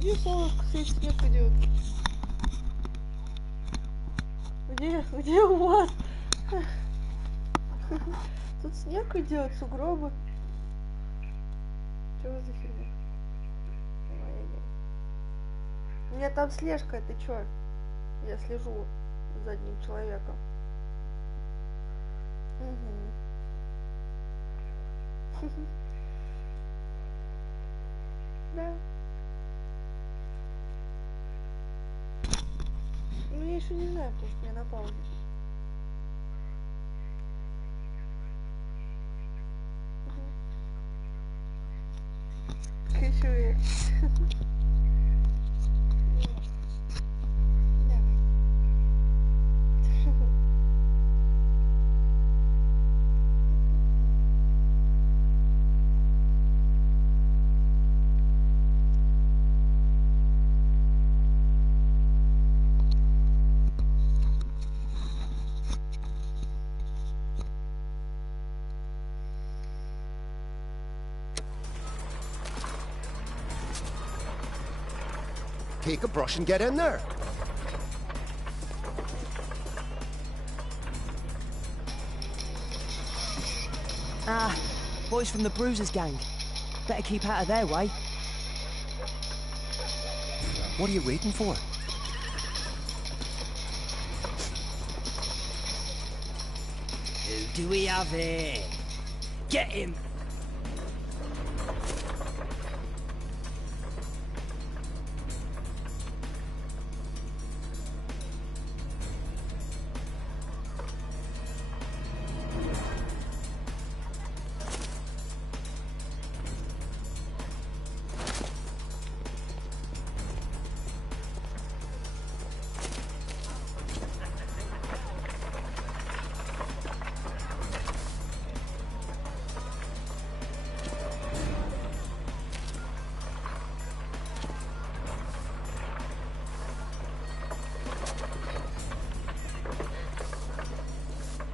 Где солнышко, свет снег идет? Где у вас? Тут снег идет, сугробы. Что за фигня? У меня там слежка, ты чё? Я слежу за одним человеком. Угу. Да. Ну я еще не знаю, потому что я на паузе. Ключевые. Take a brush and get in there. Ah, boys from the Bruisers gang. Better keep out of their way. What are you waiting for? Who do we have here? Get him!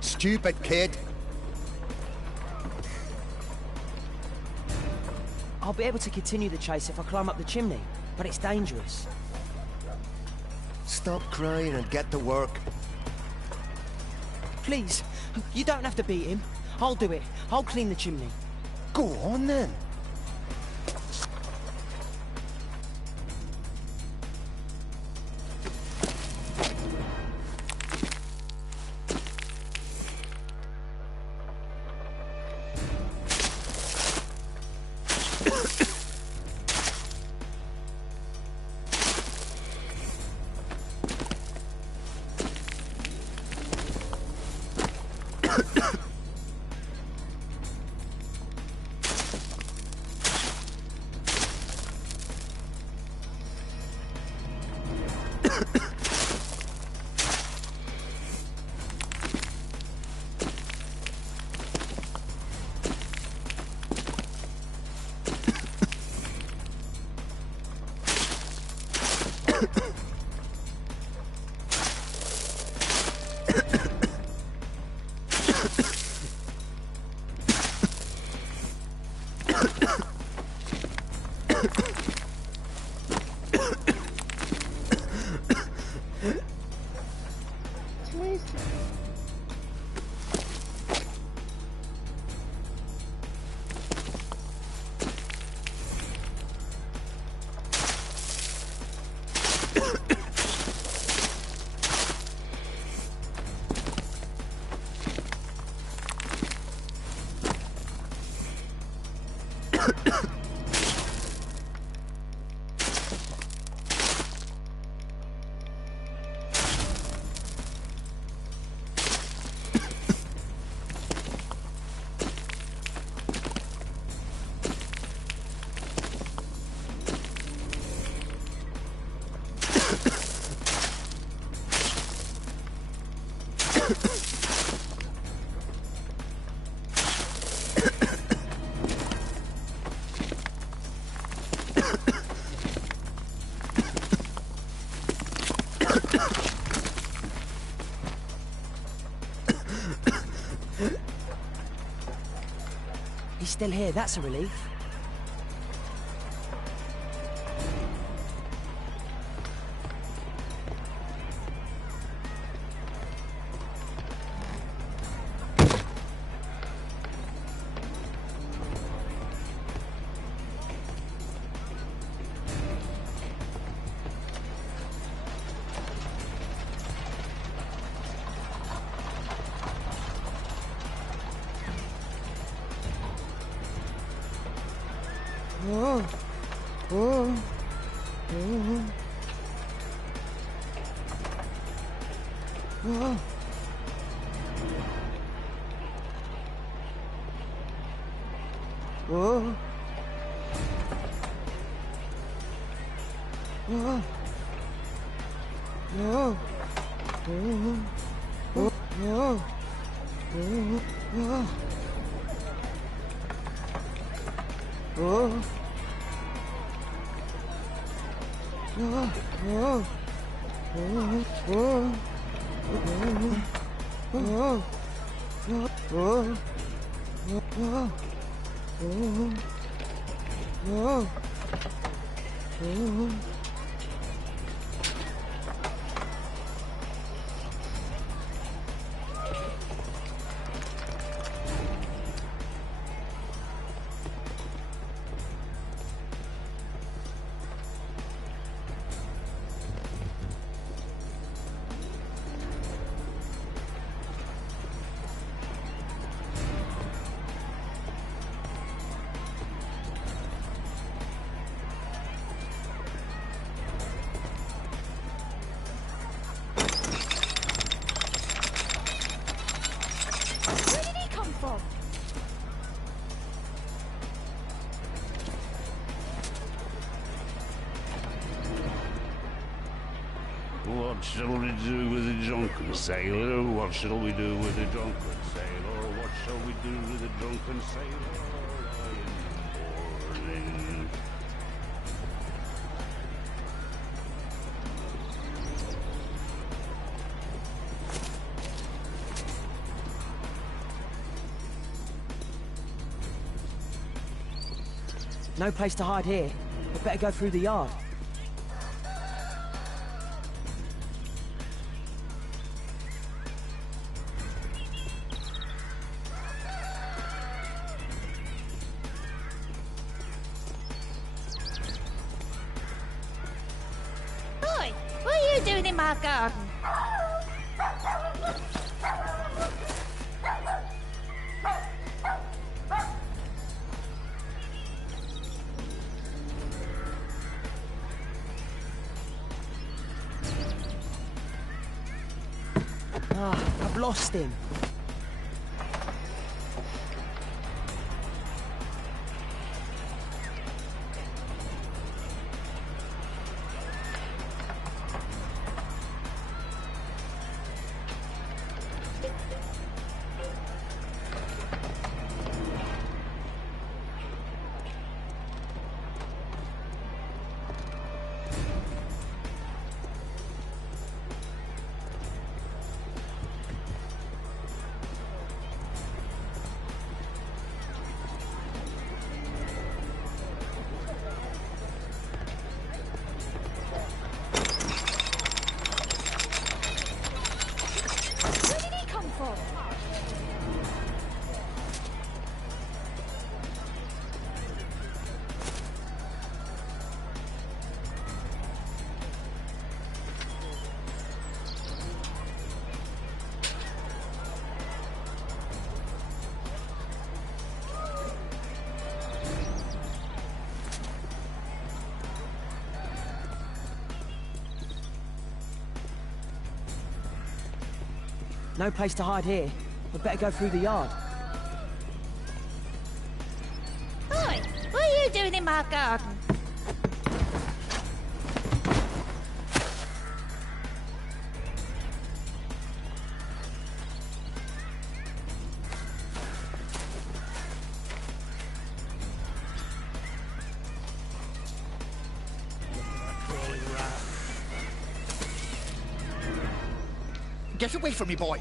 Stupid kid. I'll be able to continue the chase if I climb up the chimney, but it's dangerous. Stop crying and get to work. Please, you don't have to beat him. I'll do it. I'll clean the chimney. Go on then. He's still here, that's a relief. Where did he come from? What shall we do with the drunken sailor? What shall we do with the drunken sailor? What shall we do with the drunken sailor? In the morning. No place to hide here. We'd better go through the yard. Boy, what are you doing in my garden? Ah, I've lost him. Where did he come from? No place to hide here. We'd better go through the yard. Boy, what are you doing in my garden? Get away from me, boy!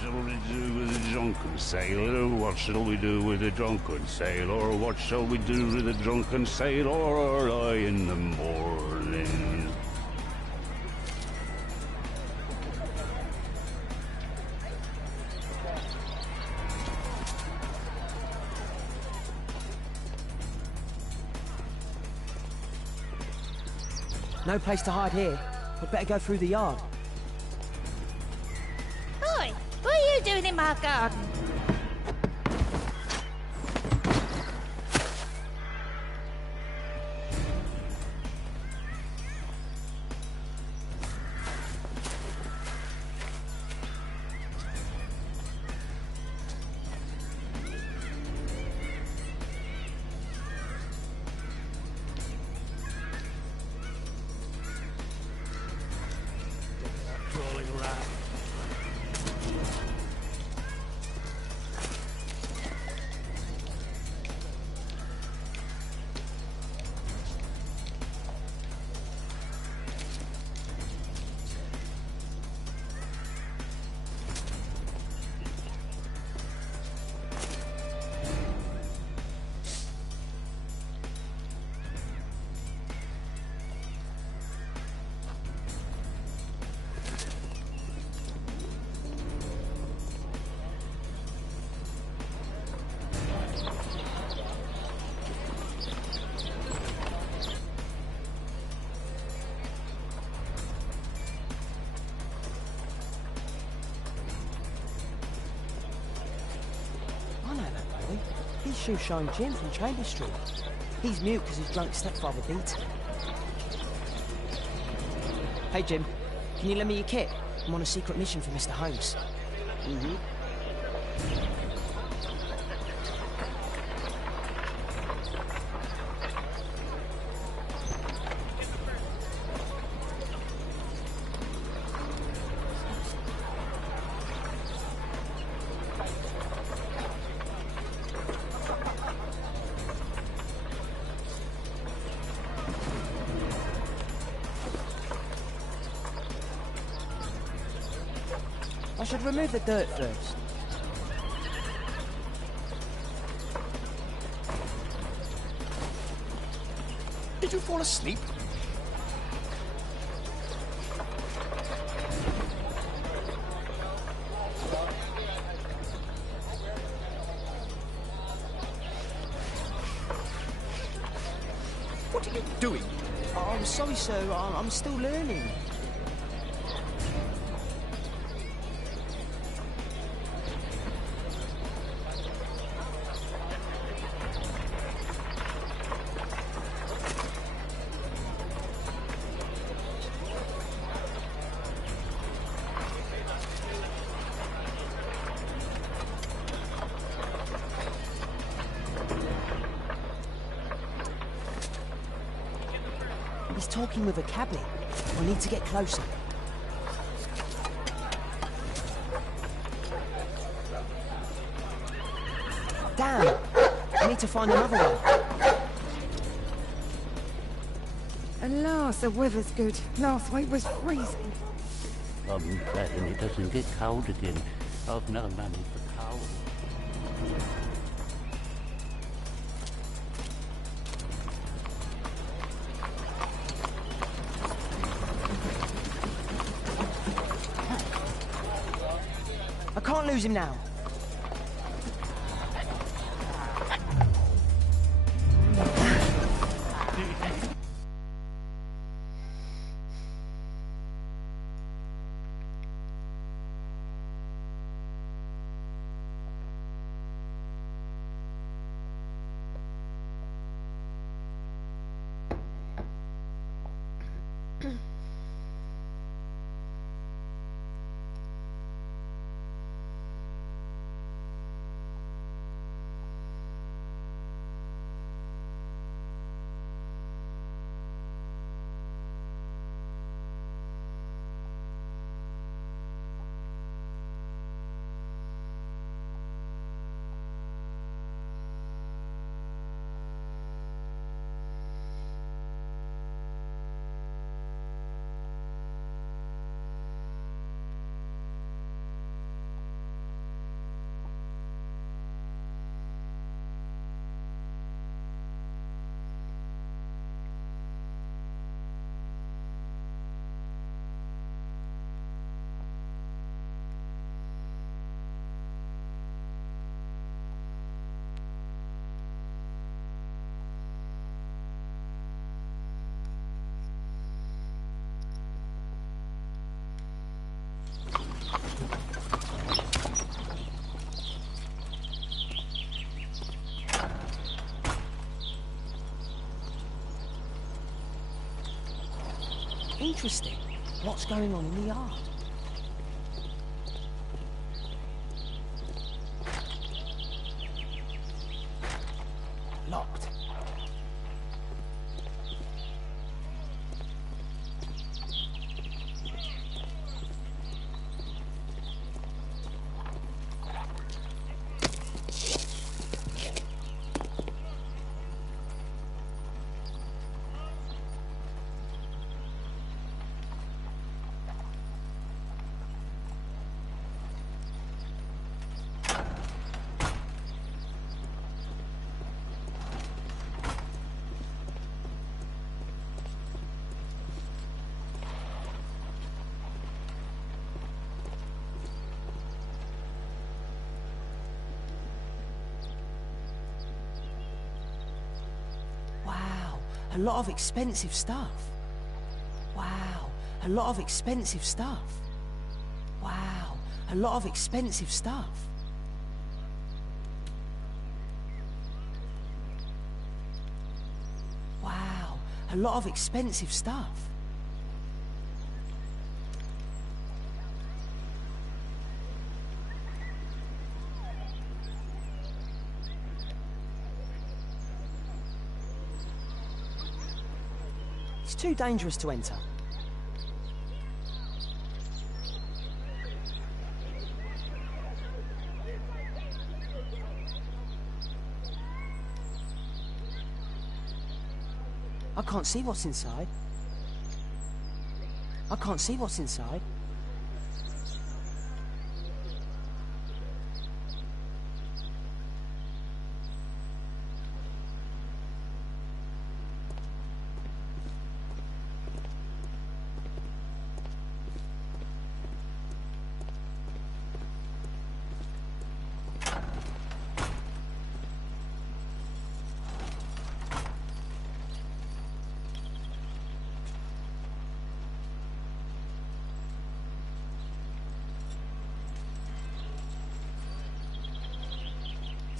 shall we do with the drunken sailor? What shall we do with the drunken sailor? What shall we do with the drunken sailor early in the morning? No place to hide here. We'd better go through the yard. Oi, what are you doing in my garden? Crawling rat. I know that boy. He's Shoeshine Jim from Chambers Street. He's mute because his drunk stepfather beats him. Hey Jim, can you lend me your kit? I'm on a secret mission for Mr. Holmes. I should remove the dirt first. Did you fall asleep? What are you doing? Oh, I'm sorry, sir. I'm still learning. He's talking with a cabbie. I need to get closer. Damn! I need to find another one. Alas, the weather's good. Last week was freezing. I'm glad it doesn't get cold again. I've no money for coal. I can't lose him now. interesting. What's going on in the yard? Locked. A lot of expensive stuff. Wow, a lot of expensive stuff. Wow, a lot of expensive stuff. Wow, a lot of expensive stuff. It's too dangerous to enter. I can't see what's inside. I can't see what's inside.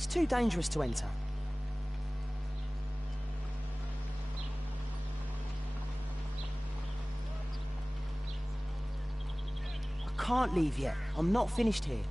It's too dangerous to enter. I can't leave yet. I'm not finished here.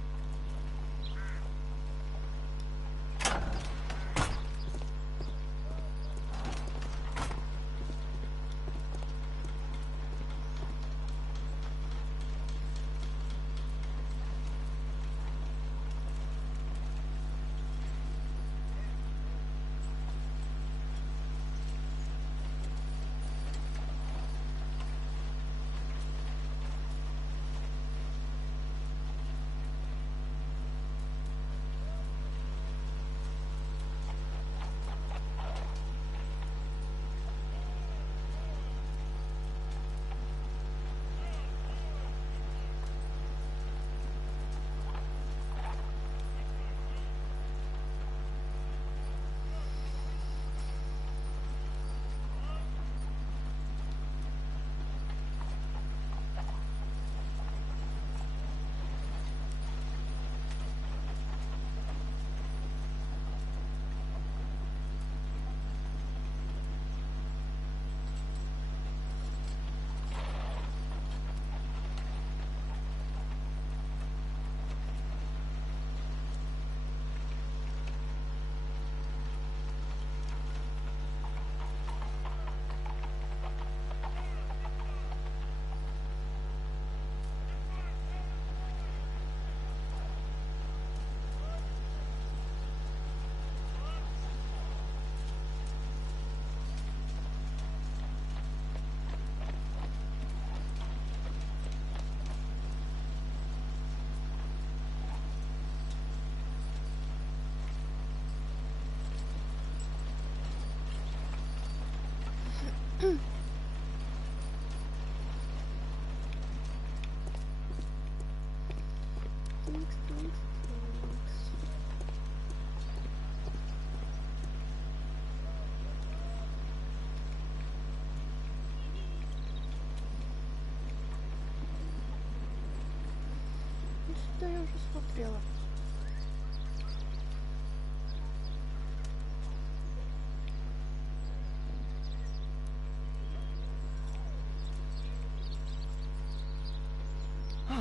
Да я уже смотрела.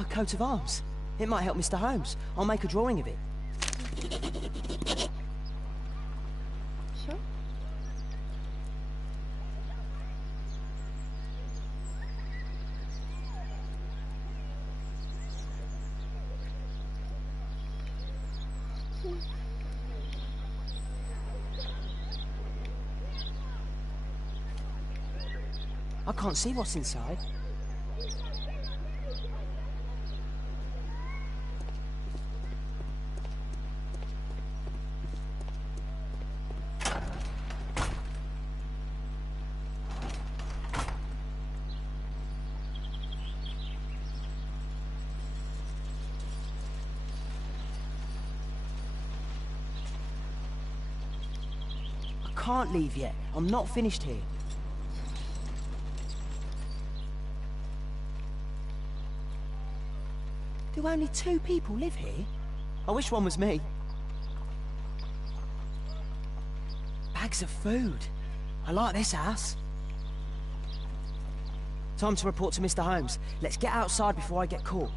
coat of arms. It might help Mr. Holmes. I'll make a drawing of it. Все? I can't see what's inside. I can't leave yet. I'm not finished here. Do only 2 people live here? I wish one was me. Bags of food. I like this house. Time to report to Mr. Holmes. Let's get outside before I get caught.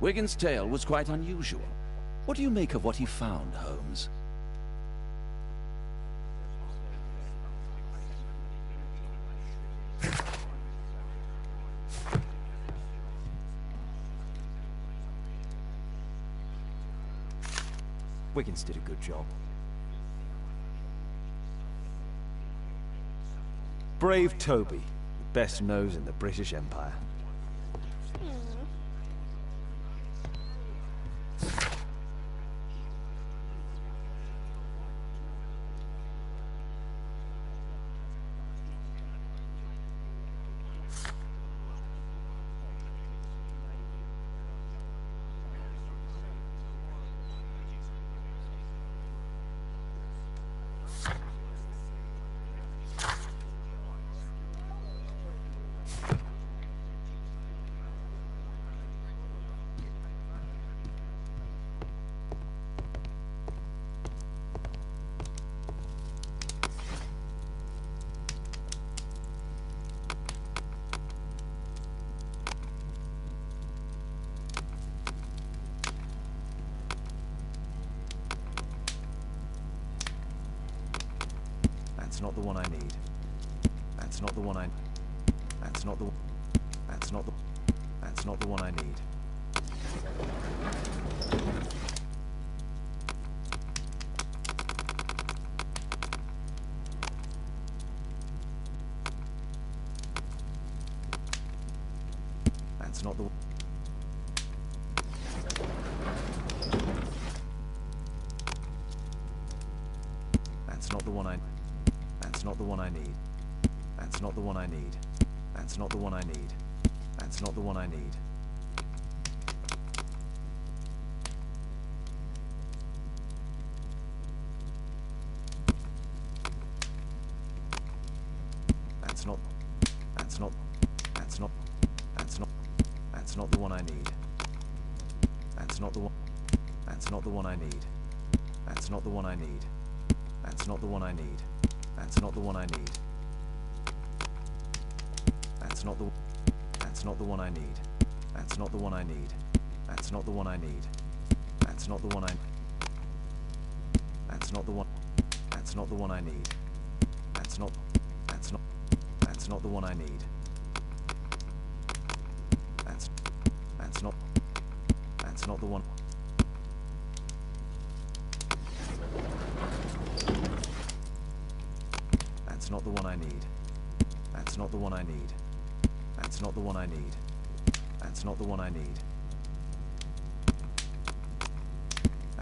Wigan's tale was quite unusual. What do you make of what he found, Holmes? Wiggins did a good job. Brave Toby, the best nose in the British Empire. That's not the one I need. That's not the one I... That's not the... That's not the... That's not the one I need. That's not the... That's not the one I... That's not the one I need. That's not the one I need. That's not the one I need. That's not the one I need. That's not... That's not... That's not... That's not... That's not the one I need. That's not the one... That's not the one I need. That's not the one I need. That's not the one I need. That's not the one I need. That's not the... That's not the one I need. That's not the one I need. That's not the one I need. That's not the one I... That's not the one... That's not the one I need. That's not... That's not... That's not the one I need. That's... That's not... That's not the one... That's not the one I need. That's not the one I need. That's not the one I need. That's not the one I need.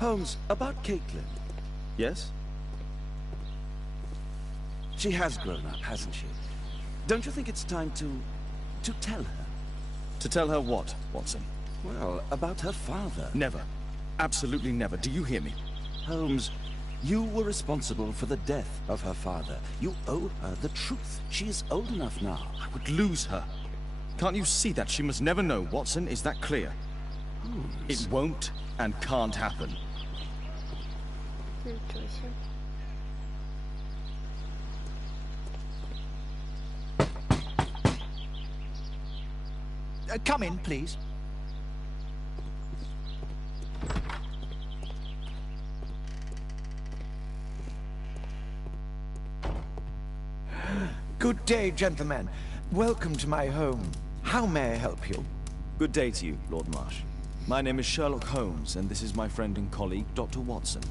Holmes, about Caitlin. Yes? She has grown up, hasn't she? Don't you think it's time to tell her? To tell her what, Watson? Well, about her father. Never. Absolutely never. Do you hear me? Holmes, you were responsible for the death of her father. You owe her the truth. She is old enough now. I would lose her. Can't you see that? She must never know, Watson. Is that clear? Holmes. It won't and can't happen. Ничего себе. Come in, please. Good day, gentlemen. Welcome to my home. How may I help you? Good day to you, Lord Marsh. My name is Sherlock Holmes, and this is my friend and colleague, Dr. Watson.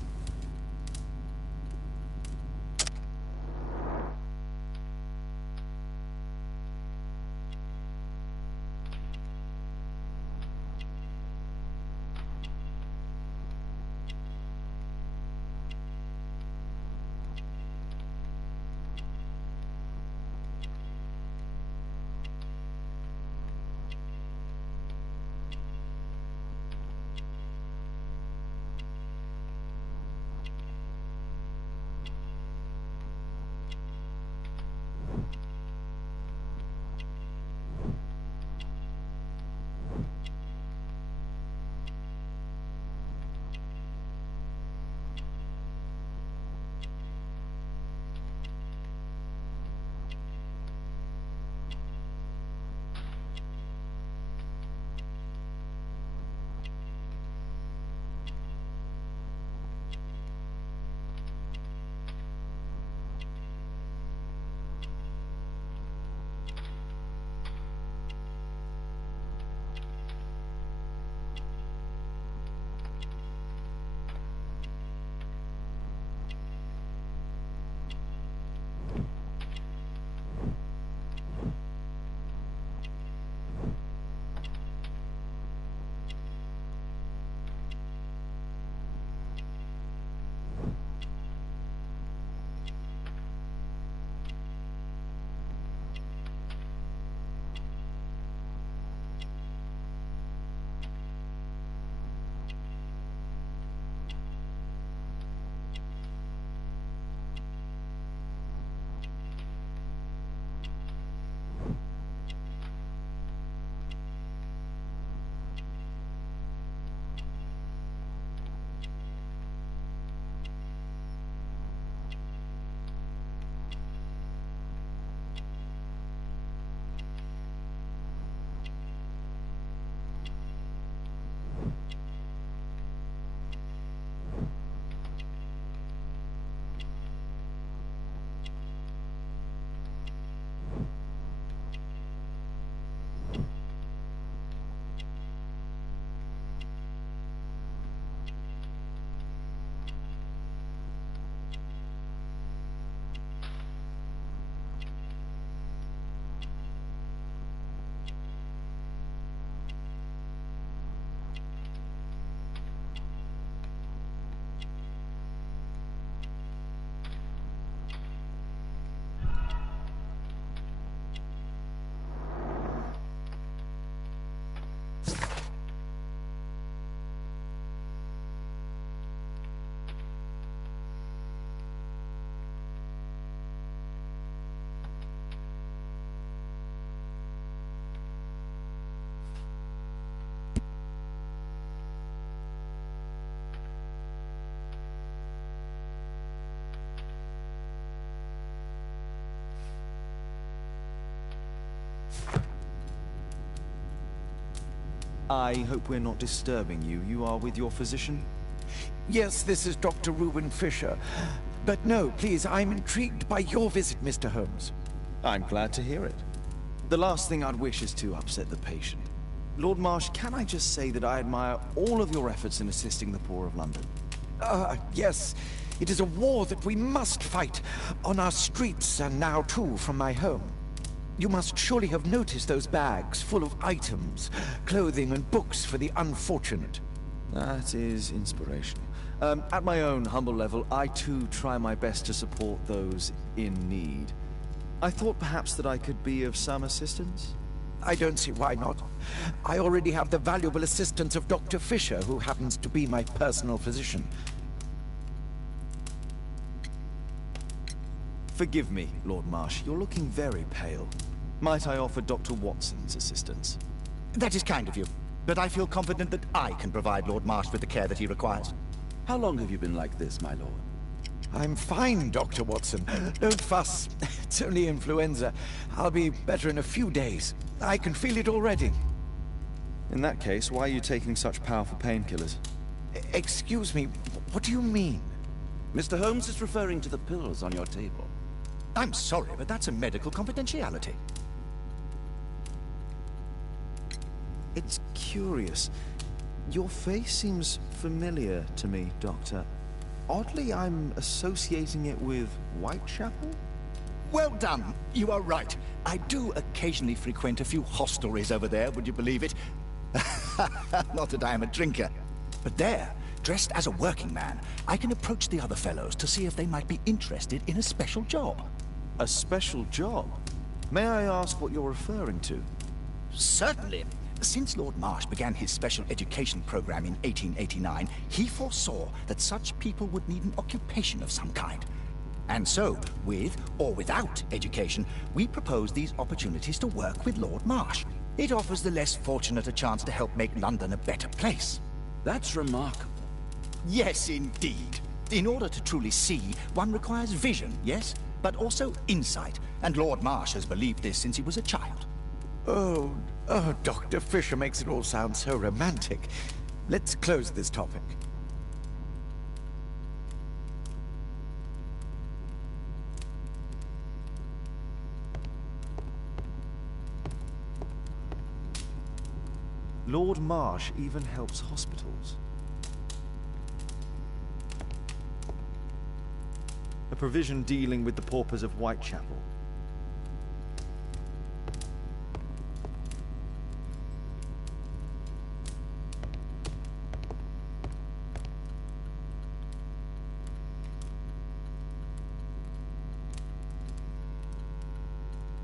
I hope we're not disturbing you. You are with your physician? Yes, this is Dr. Reuben Fisher. But no, please, I'm intrigued by your visit, Mr. Holmes. I'm glad to hear it. The last thing I'd wish is to upset the patient. Lord Marsh, can I just say that I admire all of your efforts in assisting the poor of London? Yes. It is a war that we must fight, on our streets and now too from my home. You must surely have noticed those bags full of items, clothing and books for the unfortunate. That is inspirational. At my own humble level, I too try my best to support those in need. I thought perhaps that I could be of some assistance. I don't see why not. I already have the valuable assistance of Dr. Fisher, who happens to be my personal physician. Forgive me, Lord Marsh. You're looking very pale. Might I offer Dr. Watson's assistance? That is kind of you, but I feel confident that I can provide Lord Marsh with the care that he requires. How long have you been like this, my lord? I'm fine, Dr. Watson. Don't fuss. It's only influenza. I'll be better in a few days. I can feel it already. In that case, why are you taking such powerful painkillers? Excuse me, what do you mean? Mr. Holmes is referring to the pills on your table. I'm sorry, but that's a medical confidentiality. It's curious. Your face seems familiar to me, Doctor. Oddly, I'm associating it with Whitechapel? Well done. You are right. I do occasionally frequent a few hostelries over there, would you believe it? Not that I am a drinker. But there, dressed as a working man, I can approach the other fellows to see if they might be interested in a special job. A special job? May I ask what you're referring to? Certainly. Since Lord Marsh began his special education program in 1889, he foresaw that such people would need an occupation of some kind. And so, with or without education, we propose these opportunities to work with Lord Marsh. It offers the less fortunate a chance to help make London a better place. That's remarkable. Yes, indeed. In order to truly see, one requires vision, yes? But also insight. And Lord Marsh has believed this since he was a child. Oh, Dr. Fisher makes it all sound so romantic. Let's close this topic. Lord Marsh even helps hospitals. A provision dealing with the paupers of Whitechapel.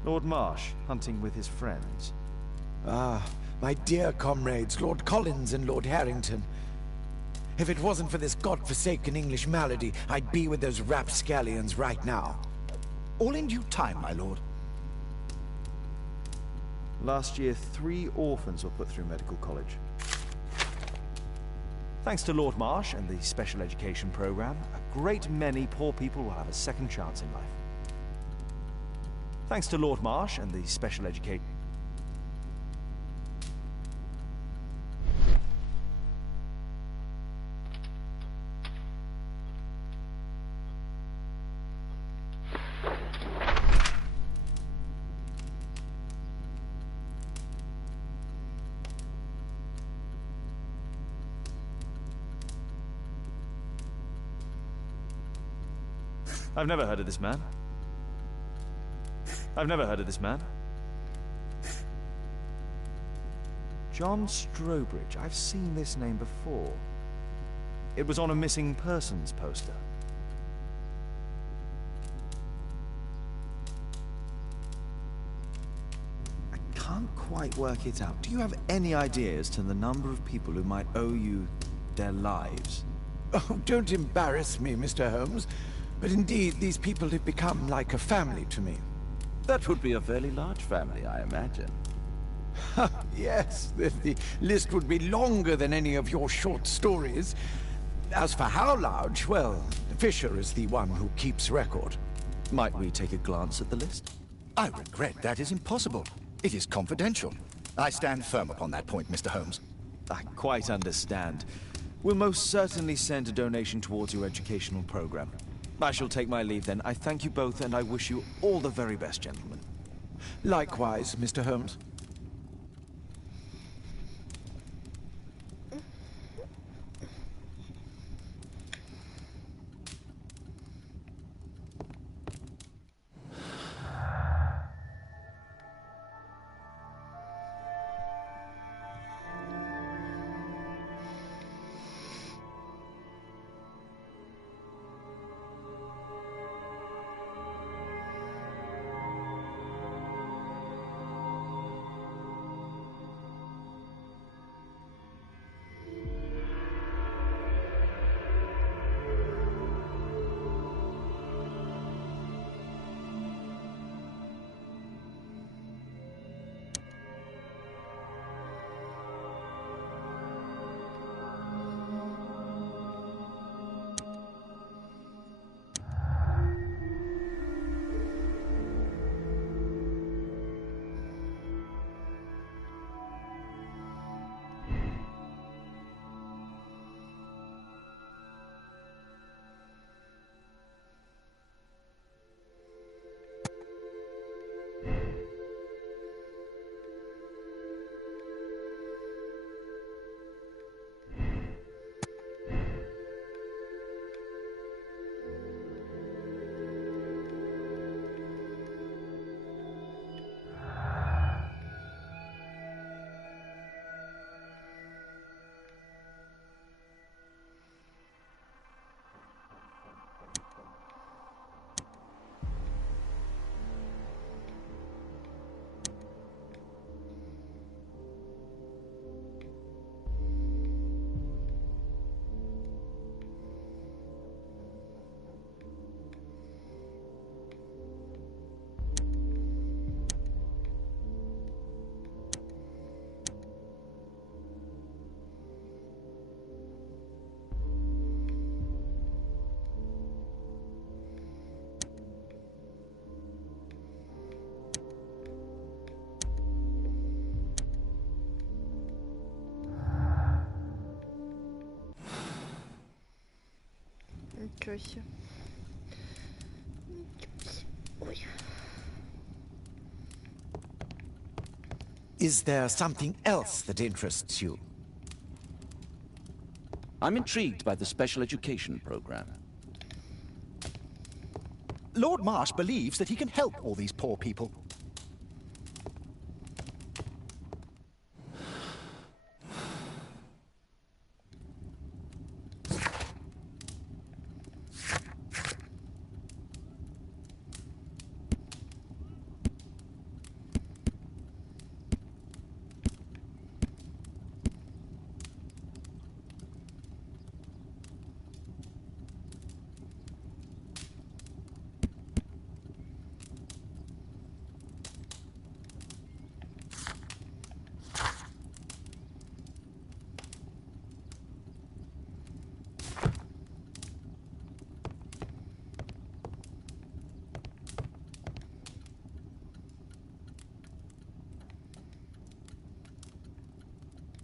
Lord Marsh, hunting with his friends. Ah, my dear comrades, Lord Collins and Lord Harrington. If it wasn't for this godforsaken English malady, I'd be with those rapscallions right now. All in due time, my lord. Last year, 3 orphans were put through medical college. Thanks to Lord Marsh and the special education program, a great many poor people will have a second chance in life. Thanks to Lord Marsh and the special education... I've never heard of this man. I've never heard of this man. John Strobridge. I've seen this name before. It was on a missing persons poster. I can't quite work it out. Do you have any idea as to the number of people who might owe you their lives? Oh, don't embarrass me, Mr. Holmes. But indeed, these people have become like a family to me. That would be a fairly large family, I imagine. Yes, the list would be longer than any of your short stories. As for how large, well, Fisher is the one who keeps record. Might we take a glance at the list? I regret that is impossible. It is confidential. I stand firm upon that point, Mr. Holmes. I quite understand. We'll most certainly send a donation towards your educational program. I shall take my leave then. I thank you both, and I wish you all the very best, gentlemen. Likewise, Mr. Holmes. Ничего себе. Ой. Is there something else that interests you? I'm intrigued by the special education program. Lord Marsh believes that he can help all these poor people.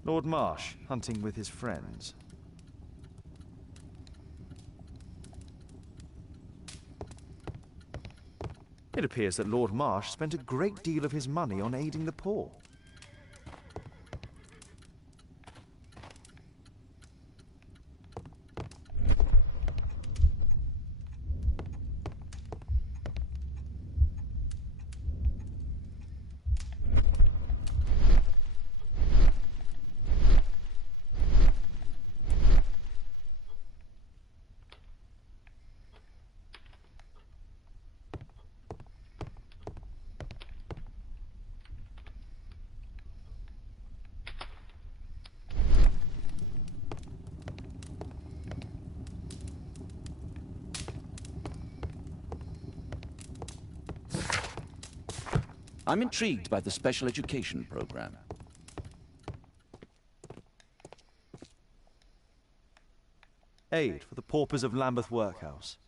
Lord Marsh, hunting with his friends. It appears that Lord Marsh spent a great deal of his money on aiding the poor. I'm intrigued by the special education program. Aid for the paupers of Lambeth Workhouse.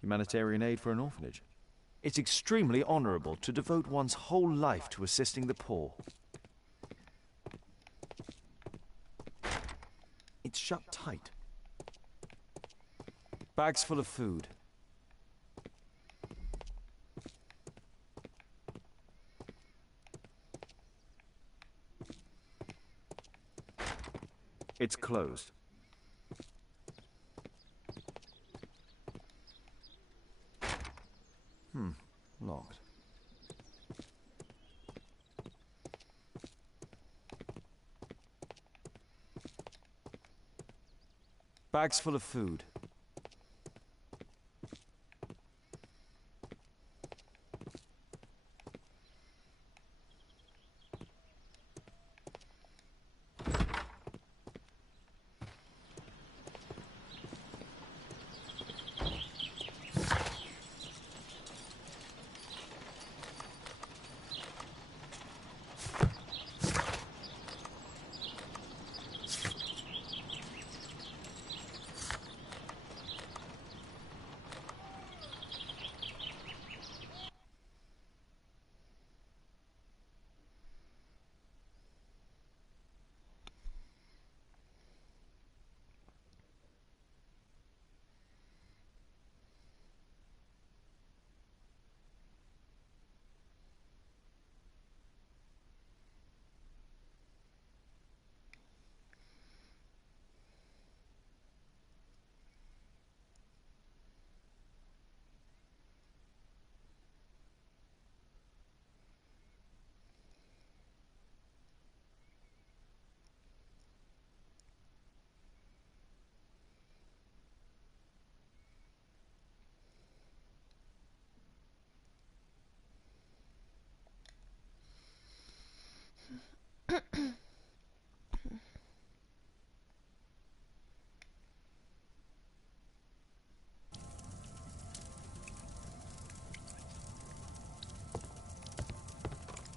Humanitarian aid for an orphanage. It's extremely honorable to devote one's whole life to assisting the poor. It's shut tight. Bags full of food. It's closed. Locked. Bags full of food.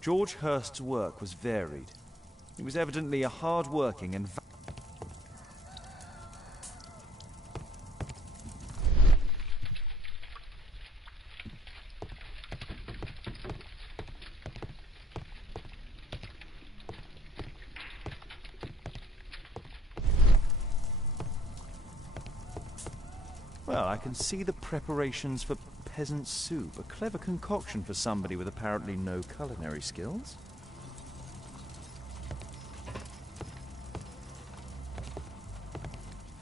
George Hurst's work was varied. He was evidently a hard-working and Well, I can see the preparations for peasant soup. A clever concoction for somebody with apparently no culinary skills.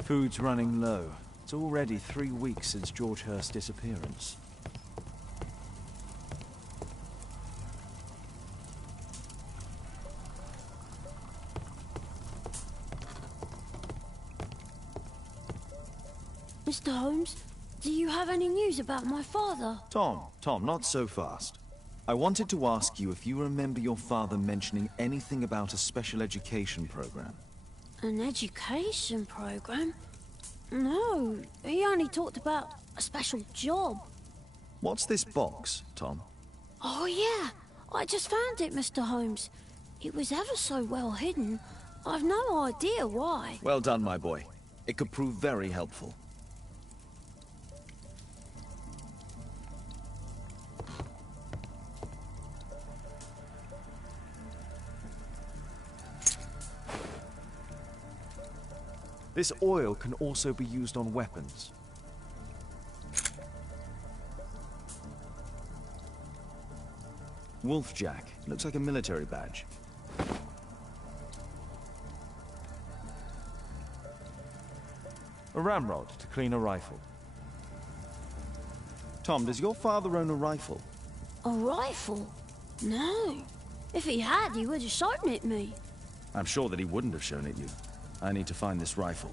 Food's running low. It's already 3 weeks since George Hurst's disappearance. Mr. Holmes, do you have any news about my father? Tom, not so fast. I wanted to ask you if you remember your father mentioning anything about a special education program. An education program? No, he only talked about a special job. What's this box, Tom? Oh yeah, I just found it, Mr. Holmes. It was ever so well hidden. I've no idea why. Well done, my boy. It could prove very helpful. This oil can also be used on weapons. Wolfjack. Looks like a military badge. A ramrod to clean a rifle. Tom, does your father own a rifle? A rifle? No. If he had, he would have shown it me. I'm sure that he wouldn't have shown it you. I need to find this rifle.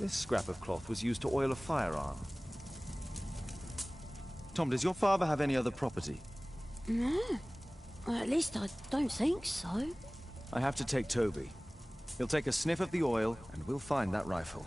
This scrap of cloth was used to oil a firearm. Tom, does your father have any other property? No. At least I don't think so. I have to take Toby. He'll take a sniff of the oil, and we'll find that rifle.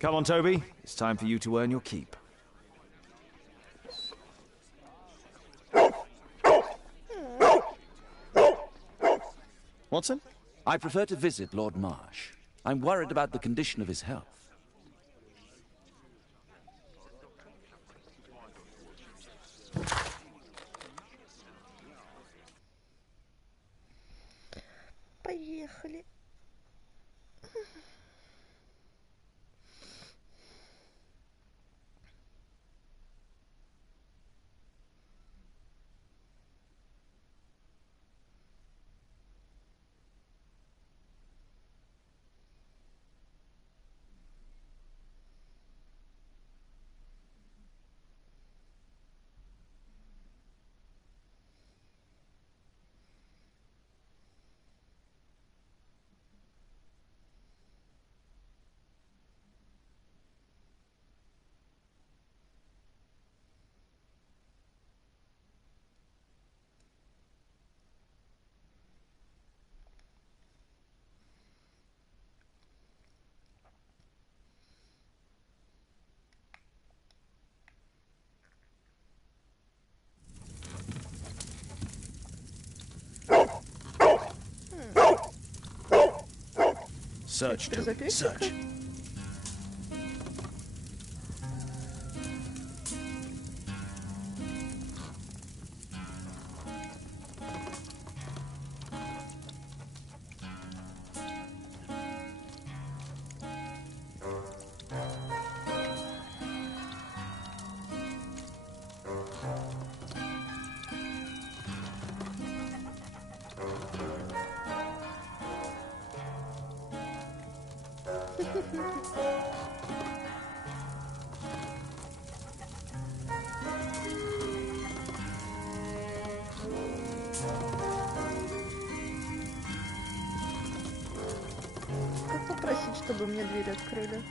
Come on, Toby. It's time for you to earn your keep. Watson? I prefer to visit Lord Marsh. I'm worried about the condition of his health. поехали. Search, Toby, search. Как попросить, чтобы мне дверь открыли?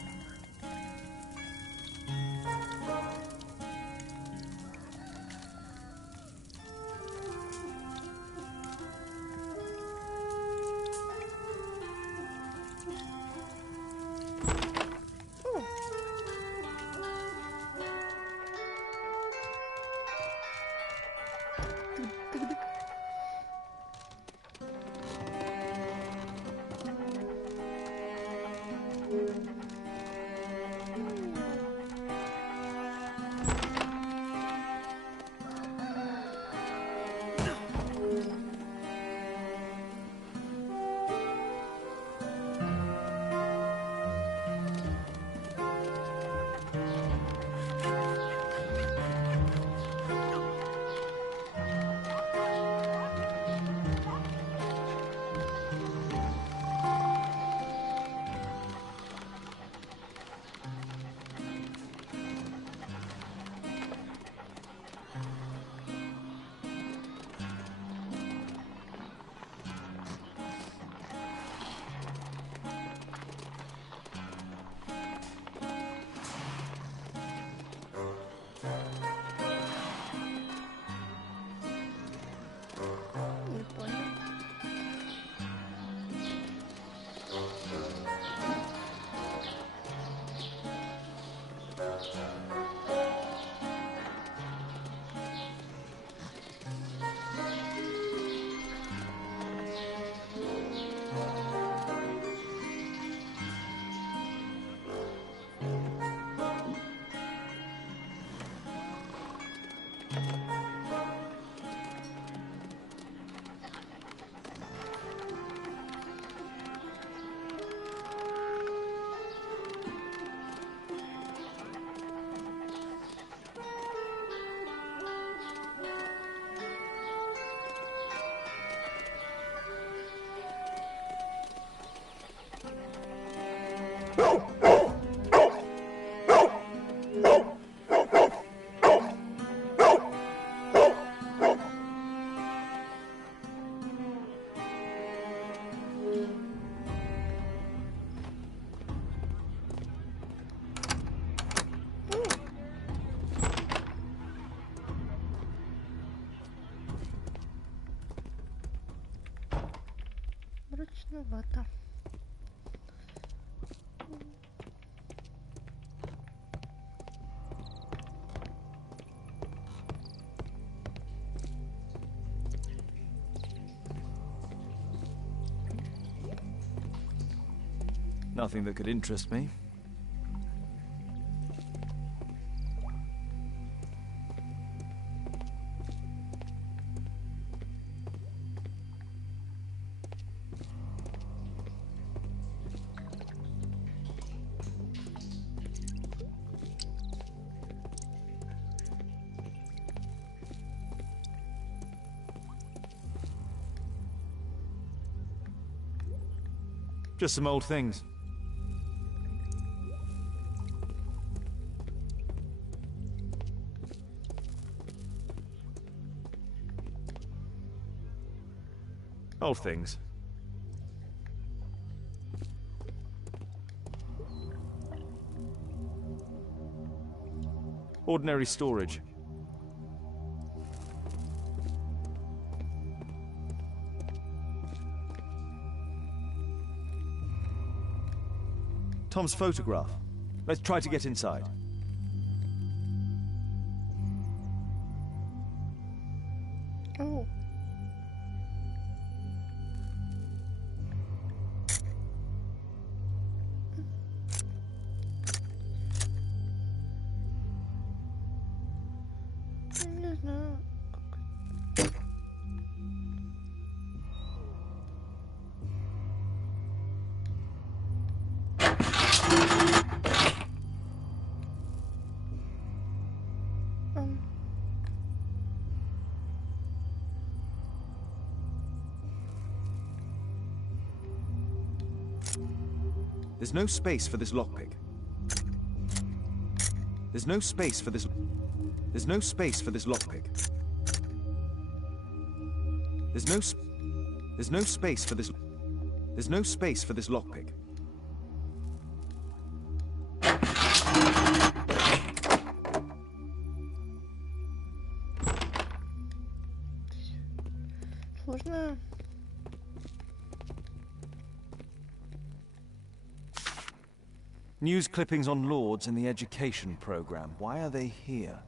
Мрачновато. Nothing that could interest me. Just some old things. Old things. Ordinary storage. Tom's photograph. Let's try to get inside. Oh. Не знаю. There's no space for this lockpick. There's no space for this... There's no space for this lockpick. There's no space for this... There's no space for this lockpick. Сложно. News clippings on Lords in the education program. Why are they here?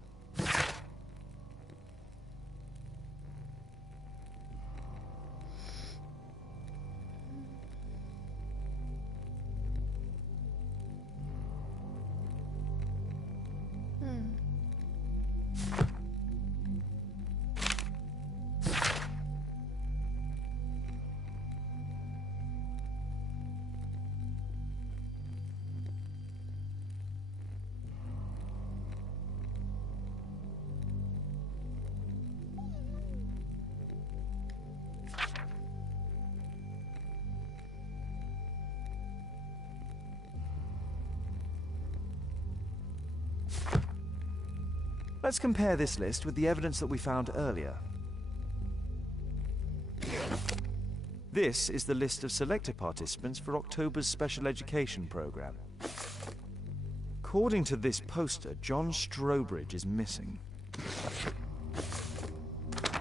Let's compare this list with the evidence that we found earlier. This is the list of selected participants for October's special education program. According to this poster, John Strobridge is missing.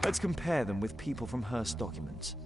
Let's compare them with people from Hearst documents.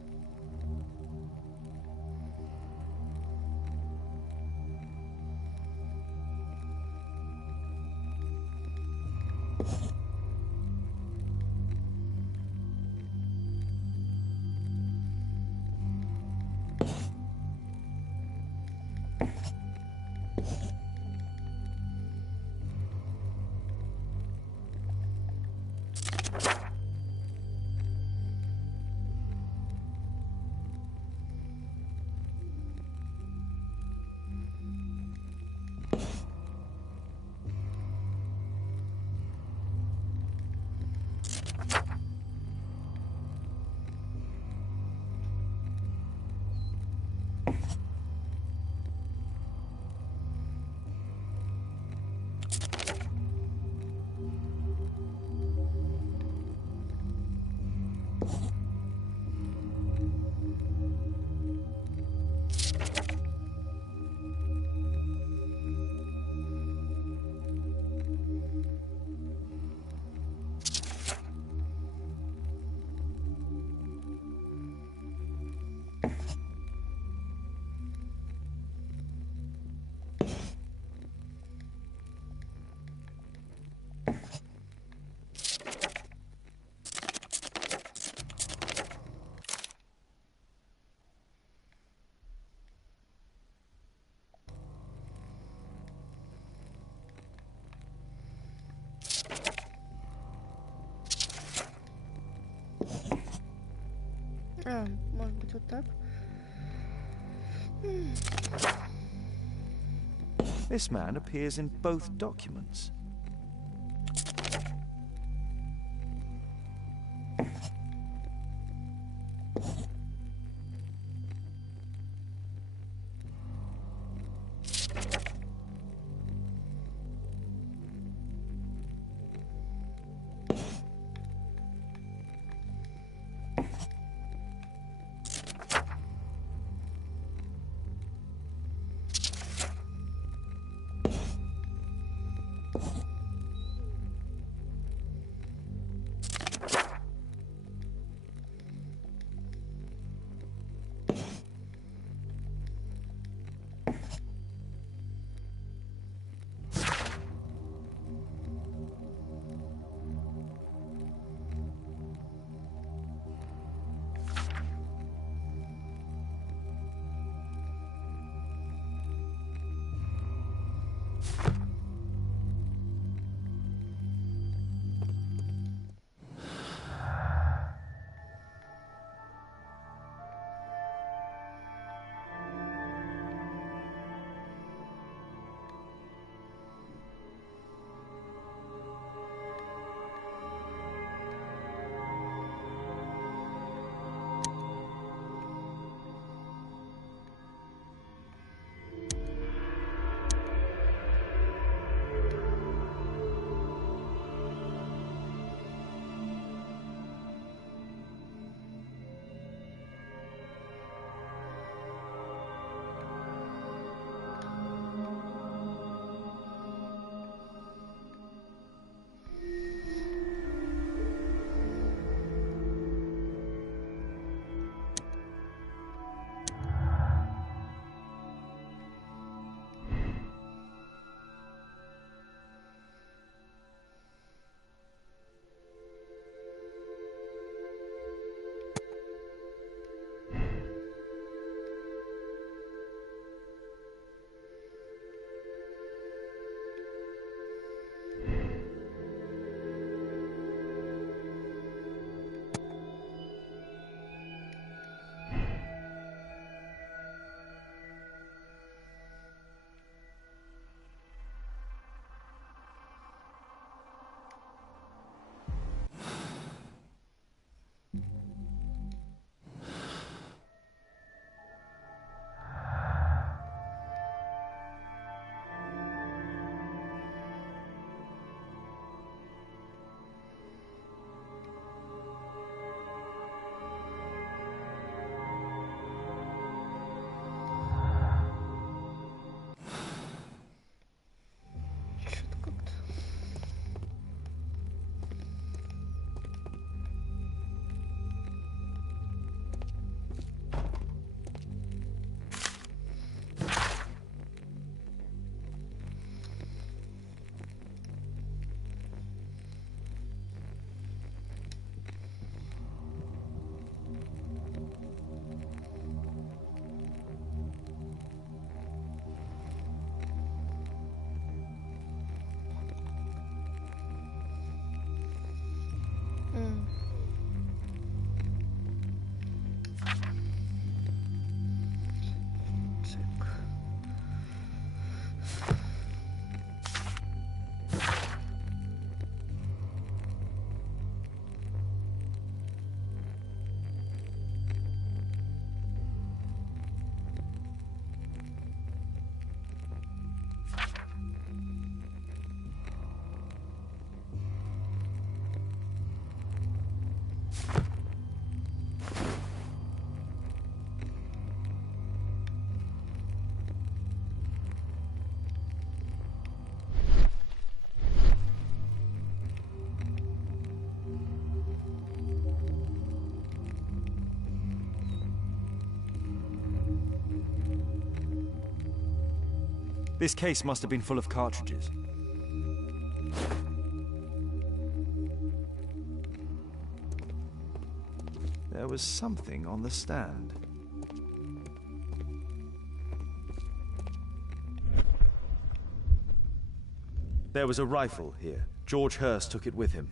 Может быть, вот так. This man appears in both documents. This case must have been full of cartridges. There was something on the stand. There was a rifle here. George Hurst took it with him.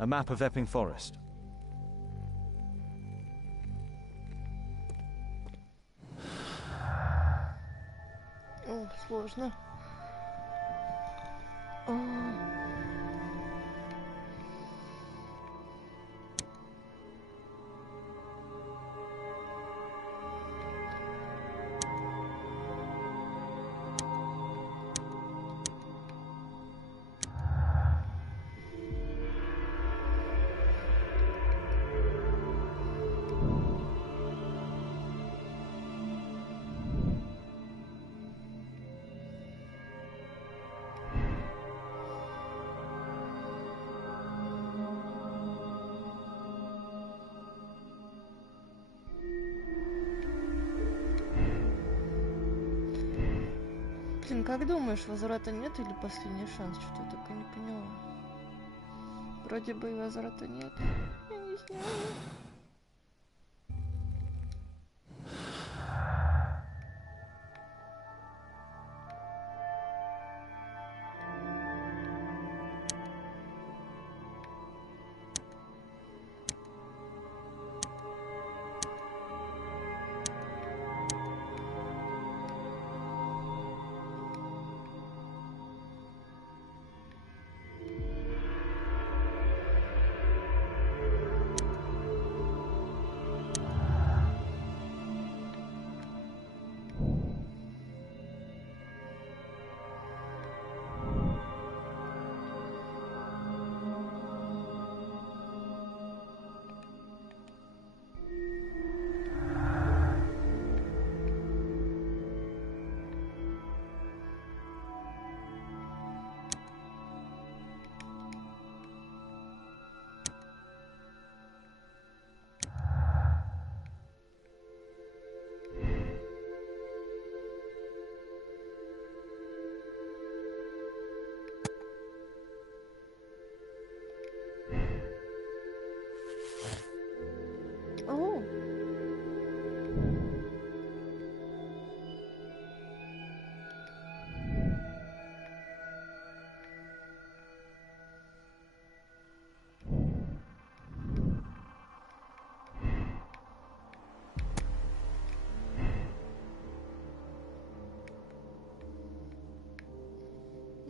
A map of Epping Forest. О, сложно. Блин, как думаешь, возврата нет или последний шанс? Что-то я так и не поняла. Вроде бы и возврата нет. Я не знаю. О!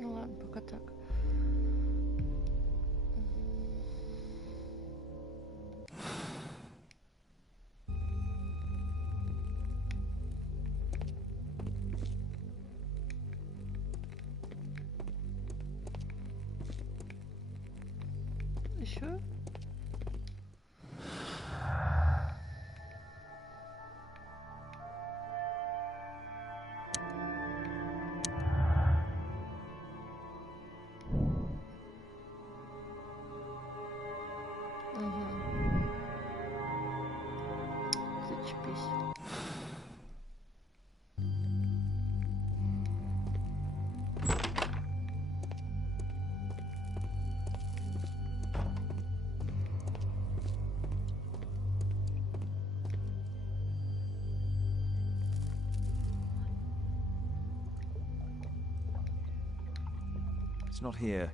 Ну ладно, пока так. Еще? Зачепись. It's not here.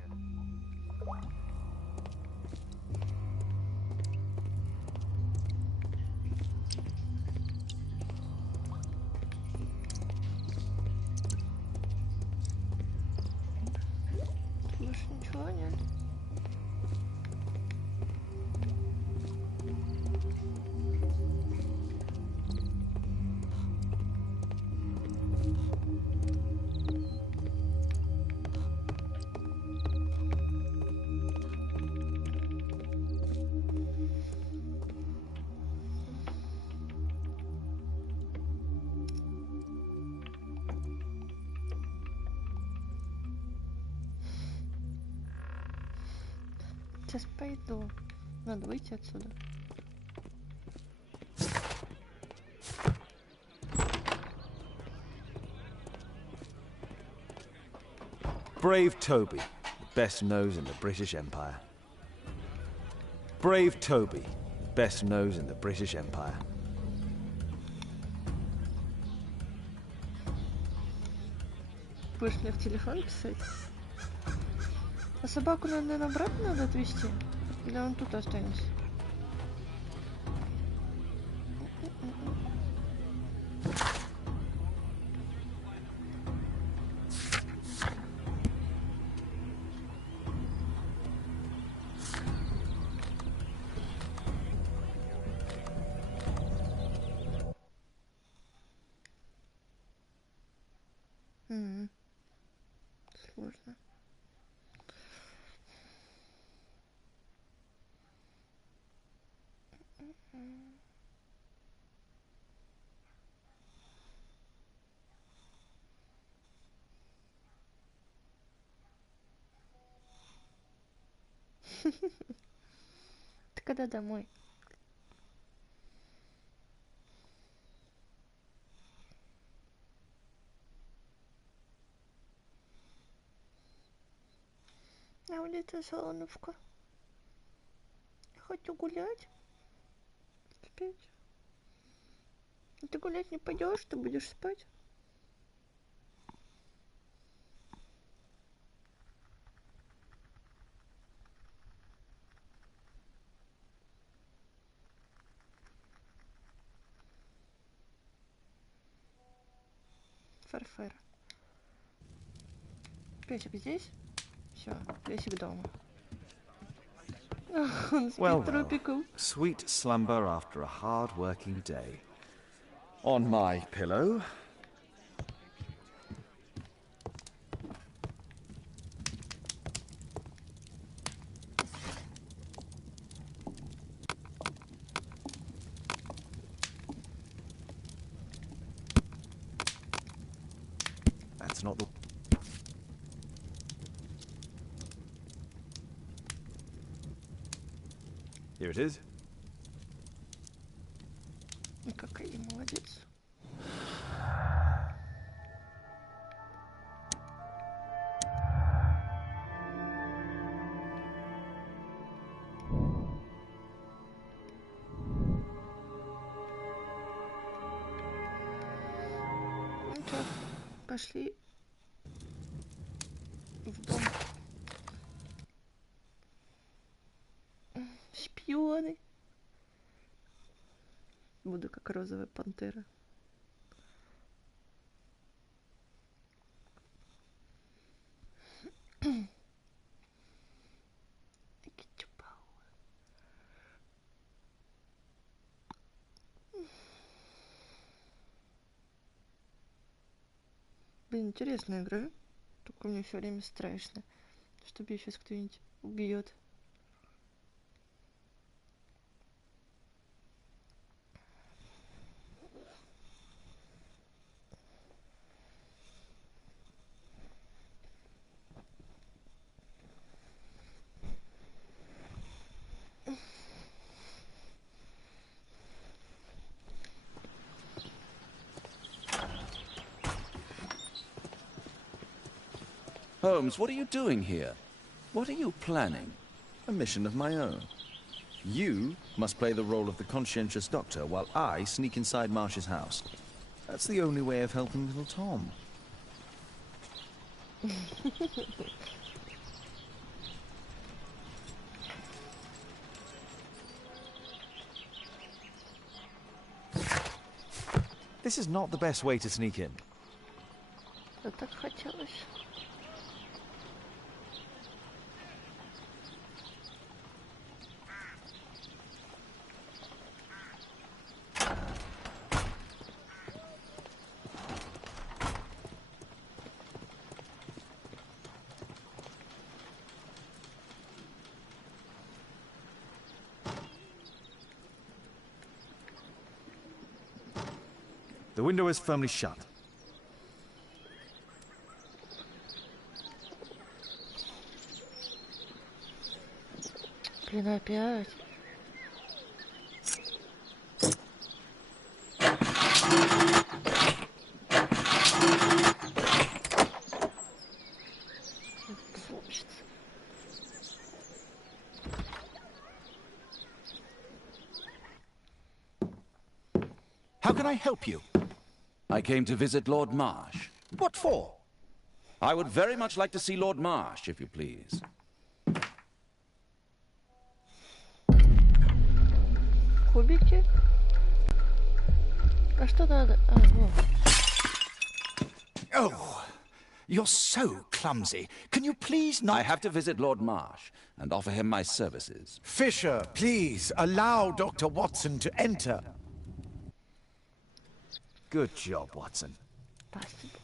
Больше ничего нет. Сейчас пойду. Надо выйти отсюда. Brave Toby, best nose in the British Empire. Brave Toby, best nose in the British Empire. Будешь мне в телефон писать? А собаку, наверное, обратно надо отвезти? Или он тут останется? Сложно. Ты когда домой? На улице солнышко. Я хочу гулять. Спать. Ты гулять не пойдешь, ты будешь спать. Фарфер. Песик здесь? Все, песик дома. Он спит Well, трупиком. sweet slumber after a hard-working day. On my pillow. That's not the... Here it is. Какая молодец. Ну что, пошли в дом. Шпионы. Буду как розовая пантера. Блин, интересная игра. Только мне все время страшно, что меня сейчас кто-нибудь убьет. Holmes, what are you doing here? What are you planning? A mission of my own. You must play the role of the conscientious doctor while I sneak inside Marsh's house. That's the only way of helping little Tom. This is not the best way to sneak in. А так хотелось. window is firmly shut. Блин, опять. How can I help you? I came to visit Lord Marsh. What for? I would very much like to see Lord Marsh, if you please. Кубики? А что надо? А, вот. Oh, you're so clumsy. Can you please not... I have to visit Lord Marsh and offer him my services. Fisher, please, allow Dr. Watson to enter. Good job, Watson. Спасибо.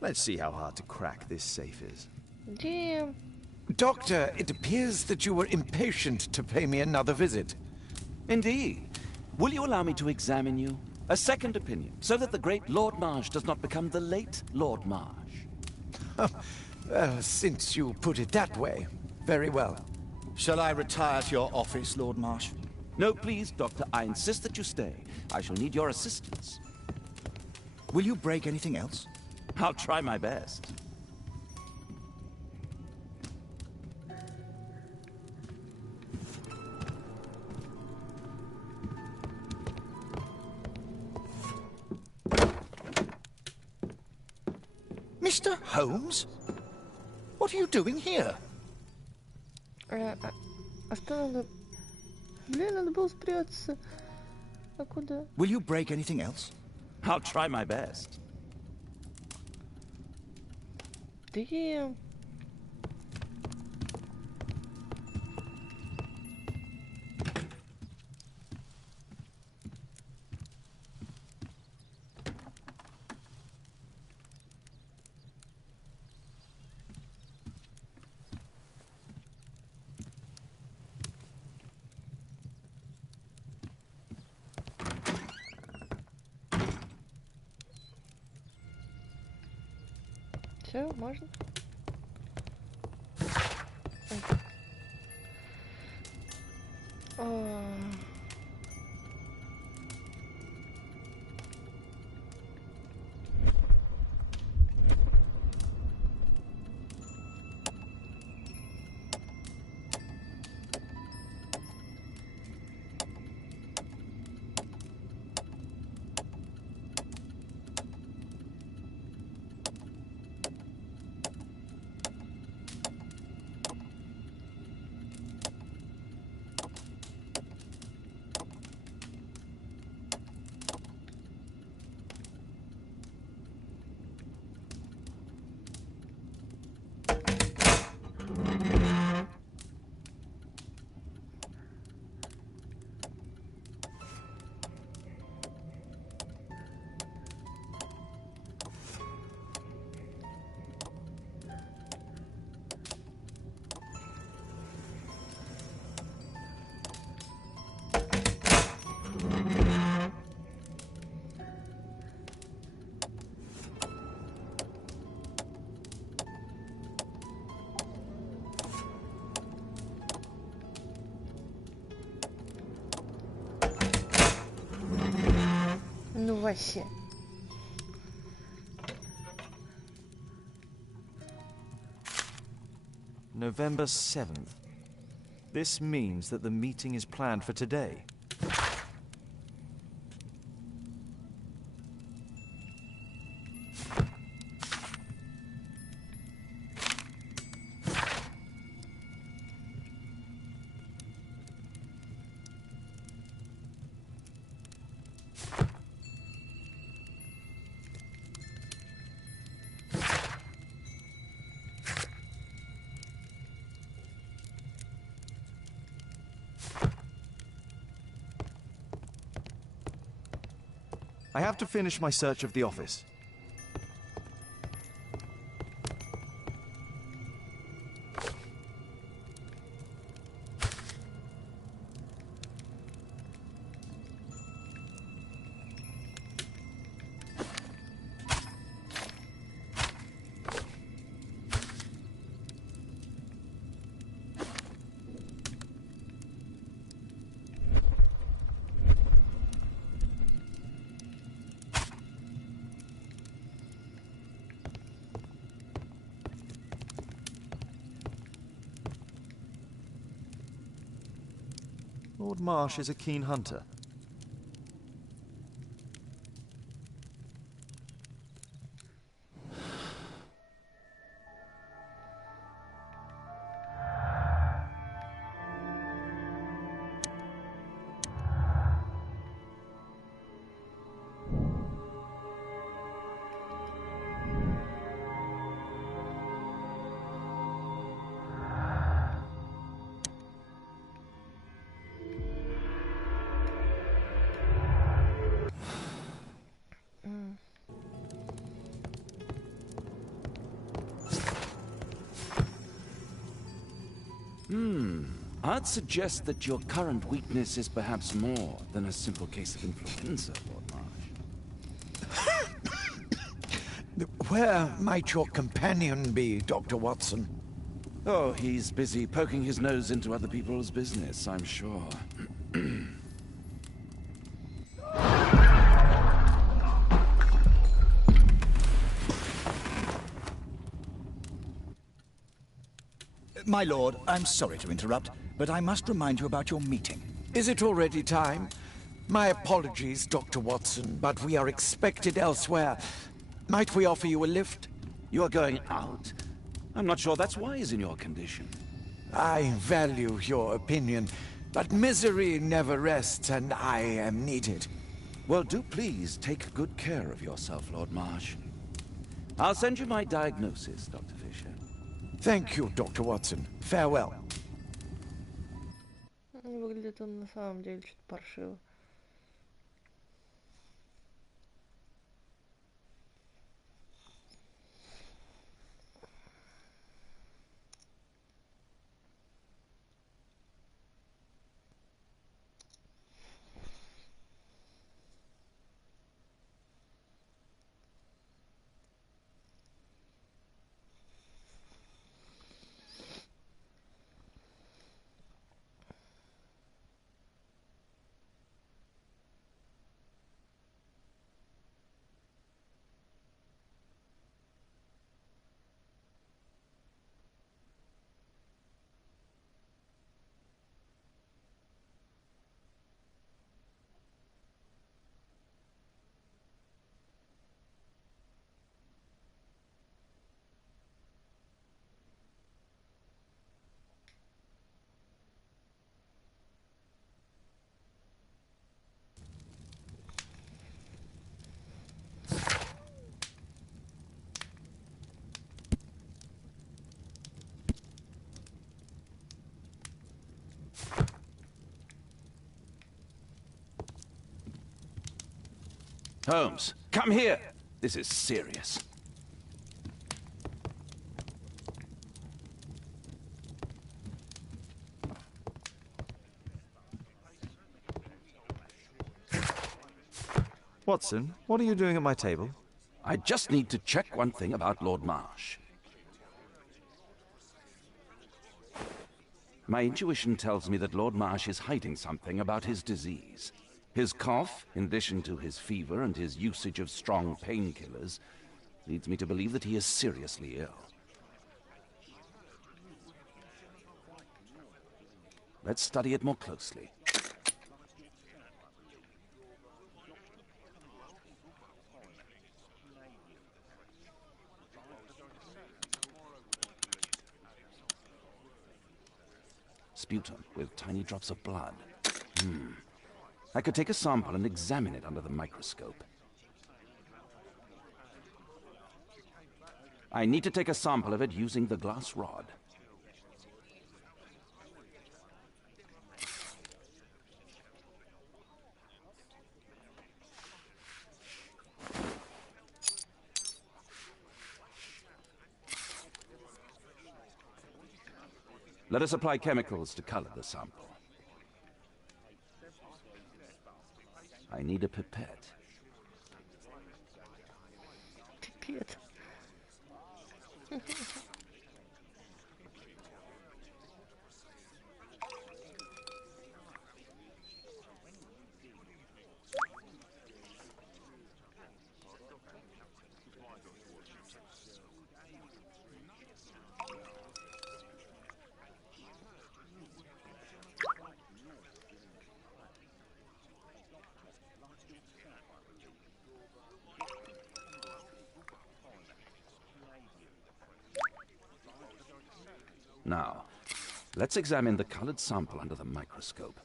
Let's see how hard to crack this safe is. Damn. Doctor, it appears that you were impatient to pay me another visit. Indeed. Will you allow me to examine you? A second opinion, so that the great Lord Marsh does not become the late Lord Marsh. Well, since you put it that way, very well. Shall I retire to your office, Lord Marsh? No, please, Doctor. I insist that you stay. I shall need your assistance. Will you break anything else? I'll try my best. Mr. Holmes? What are you doing here? А что надо? Блин, надо было спрятаться. А куда? Will you break anything else? I'll try my best. Damn. Все, можно? вообще. November 7th. This means that the meeting is planned for today. I have to finish my search of the office. Lord Marsh is a keen hunter. I'd suggest that your current weakness is perhaps more than a simple case of influenza, Lord Marsh. Where might your companion be, Dr. Watson? Oh, he's busy poking his nose into other people's business, I'm sure. My lord, I'm sorry to interrupt, but I must remind you about your meeting. Is it already time? My apologies, Dr. Watson, but we are expected elsewhere. Might we offer you a lift? You are going out? I'm not sure that's wise in your condition. I value your opinion, but misery never rests, and I am needed. Well, do please take good care of yourself, Lord Marsh. I'll send you my diagnosis, Dr. Fisher. Thank you, Dr. Watson. Farewell. Выглядит он на самом деле чуть паршиво. Holmes, come here. This is serious. Watson, what are you doing at my table? I just need to check one thing about Lord Marsh. My intuition tells me that Lord Marsh is hiding something about his disease. His cough, in addition to his fever and his usage of strong painkillers, leads me to believe that he is seriously ill. Let's study it more closely. Sputum with tiny drops of blood. I could take a sample and examine it under the microscope. I need to take a sample of it using the glass rod. Let us apply chemicals to color the sample. I need a pipette. Pipette. Now, let's examine the colored sample under the microscope.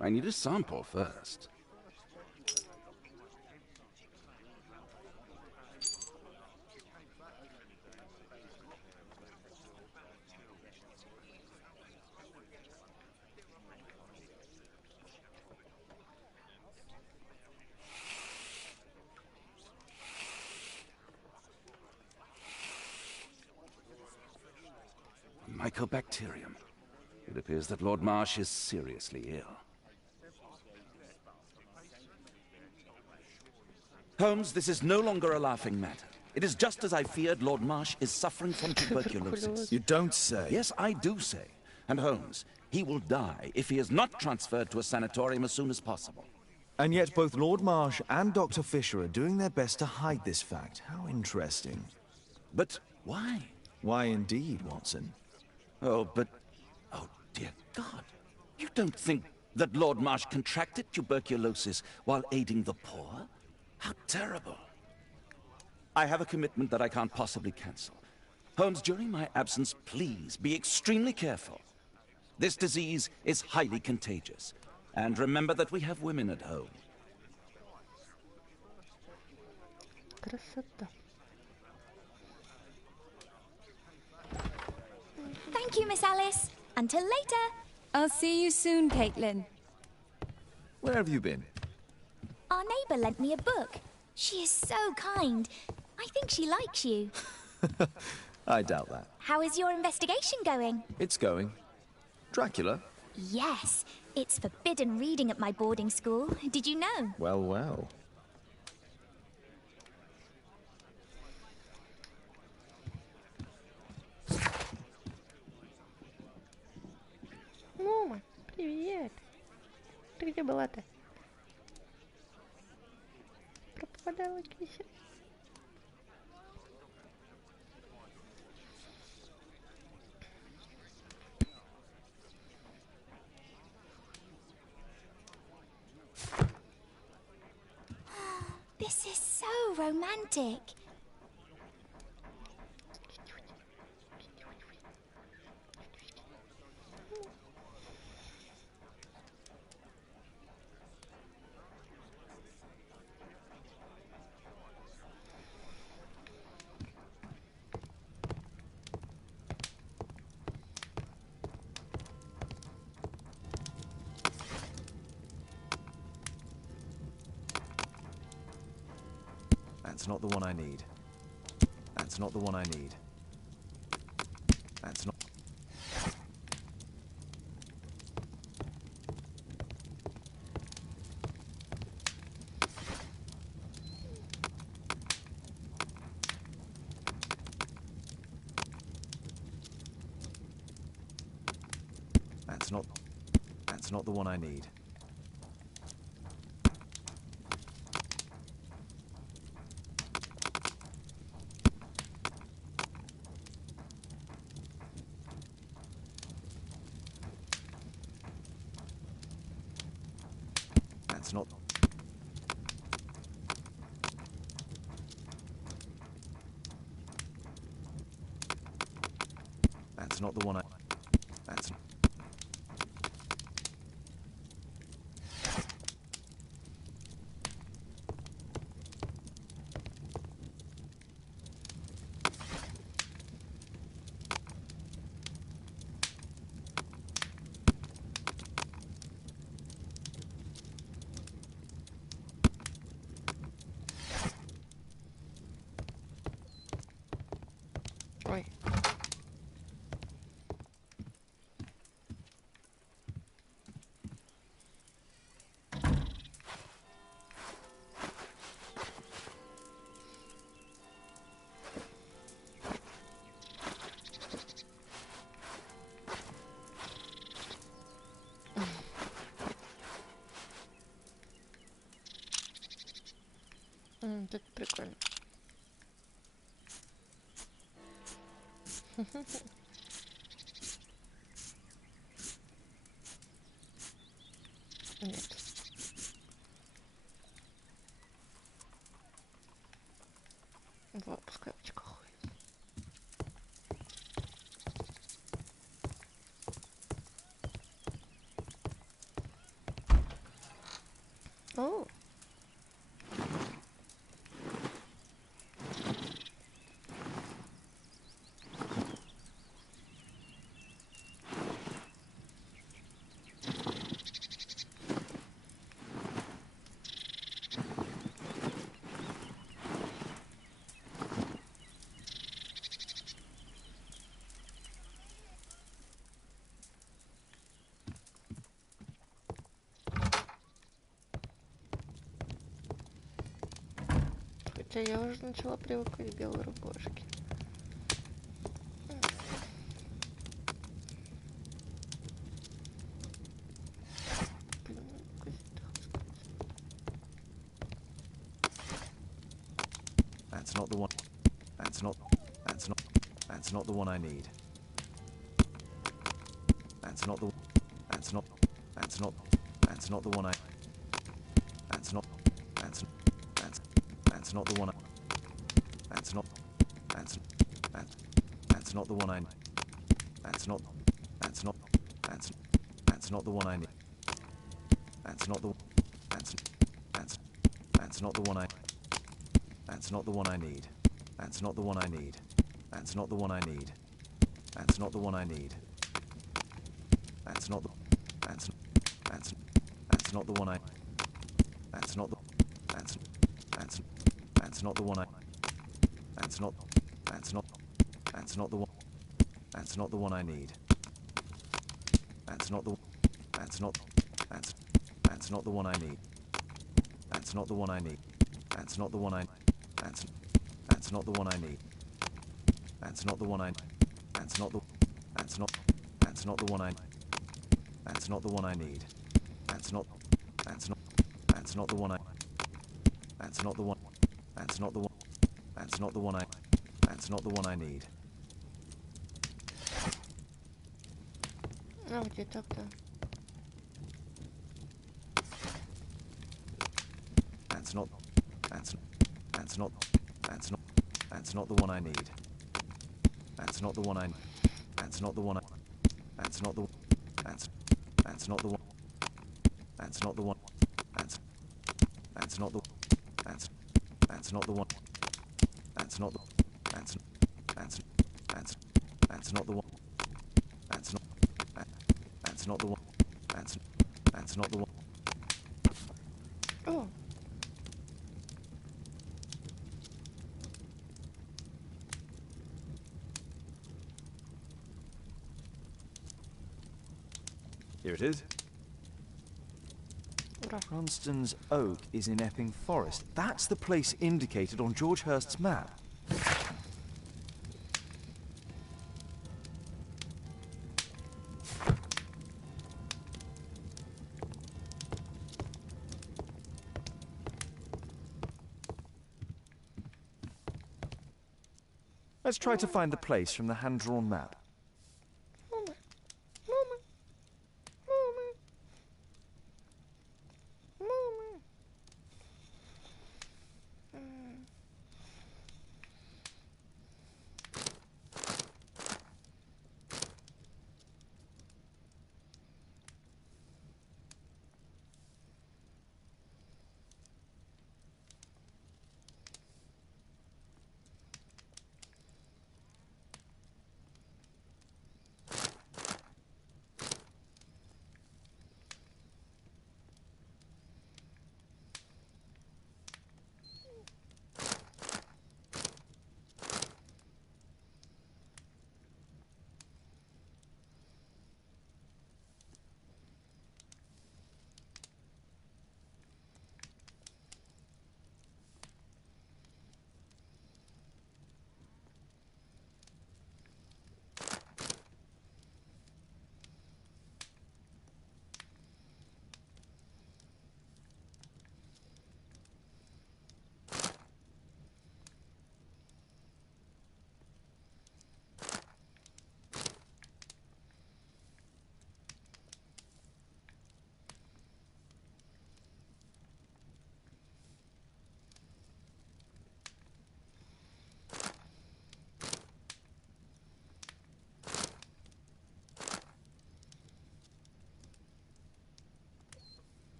I need a sample first. Mycobacterium. It appears that Lord Marsh is seriously ill. Holmes, this is no longer a laughing matter. It is just as I feared. Lord Marsh is suffering from tuberculosis. You don't say. Yes, I do say. And Holmes, he will die if he is not transferred to a sanatorium as soon as possible. And yet both Lord Marsh and Dr. Fisher are doing their best to hide this fact. How interesting. But why? Why indeed, Watson? Oh, dear God. You don't think that Lord Marsh contracted tuberculosis while aiding the poor? How terrible. I have a commitment that I can't possibly cancel. Holmes, during my absence, please be extremely careful. This disease is highly contagious. And remember that we have women at home. Красота. Thank you, Miss Alice. Until later. I'll see you soon, Caitlin. Where have you been? Our neighbour lent me a book. She is so kind. I think she likes you. I doubt that. How is your investigation going? It's going. Dracula? Yes. It's forbidden reading at my boarding school. Did you know? Well, well. Мама, привет. Ты где была-то? Пропадала Кися. This is so romantic. That's not the one I need. That's not the one I need. That's not... not the one I need. That's not... That's not the one I... That's... Ой. Тут прикольно. Нет. Вот, пускай в очках ходит. О! Хотя я уже начала привыкать к белой рубашке. That's not the one. That's not the one I need. That's not the one I... That's not the one I... That's not the one I... That's not the one I need. That's not the one I... That's not the one I need. That's not the one I need. That's not the one I need. That's not the one I need. That's not the... That's not the one I... That's not the... That's not the one I... That's not the one... That's not the one I need. That's not the... That's not the one I need. That's not the one I need. That's not the one I... That's not the one I need. That's not the one I... That's not the one I... That's not the one I need. That's not the one I... That's not the one... That's not the one... That's not the one I... That's not the one I need. А, где так-то? That's not the one I need. That's not the one I... That's not the one I... That's not the... That's not the one... That's not the one... That's not the... That's not the one... That's not the... That's not the one... That's not... That's not the one... That's not the one... Oh. Here it is. Cranston's Oak is in Epping Forest. That's the place indicated on George Hurst's map. Let's try to find the place from the hand-drawn map.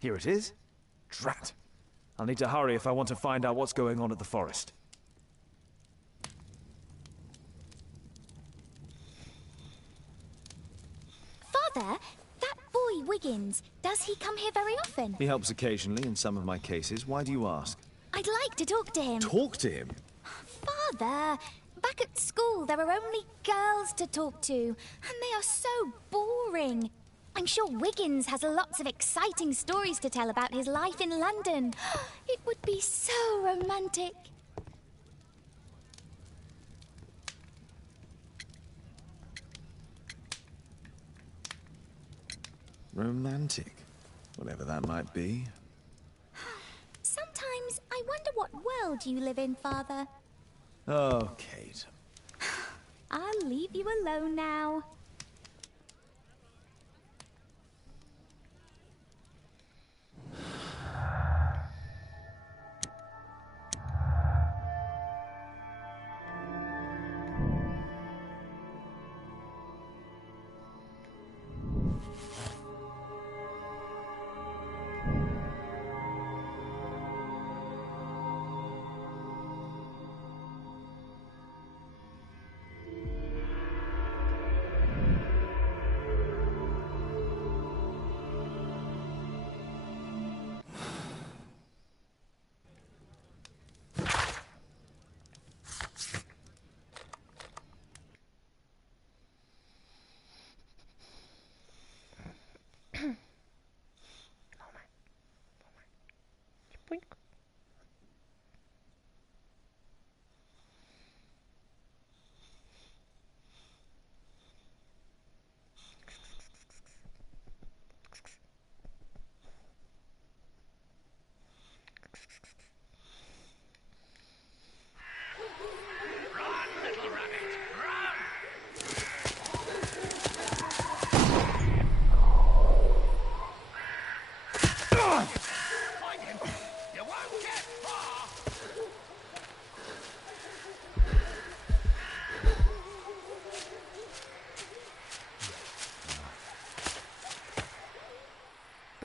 Here it is. Drat. I'll need to hurry if I want to find out what's going on at the forest. Father, that boy Wiggins, does he come here very often? He helps occasionally in some of my cases. Why do you ask? I'd like to talk to him. Talk to him? Father, back at school there are only girls to talk to, and they are so boring. I'm sure Wiggins has lots of exciting stories to tell about his life in London. It would be so romantic. Romantic? Whatever that might be. Sometimes I wonder what world you live in, Father. Oh, Kate. I'll leave you alone now.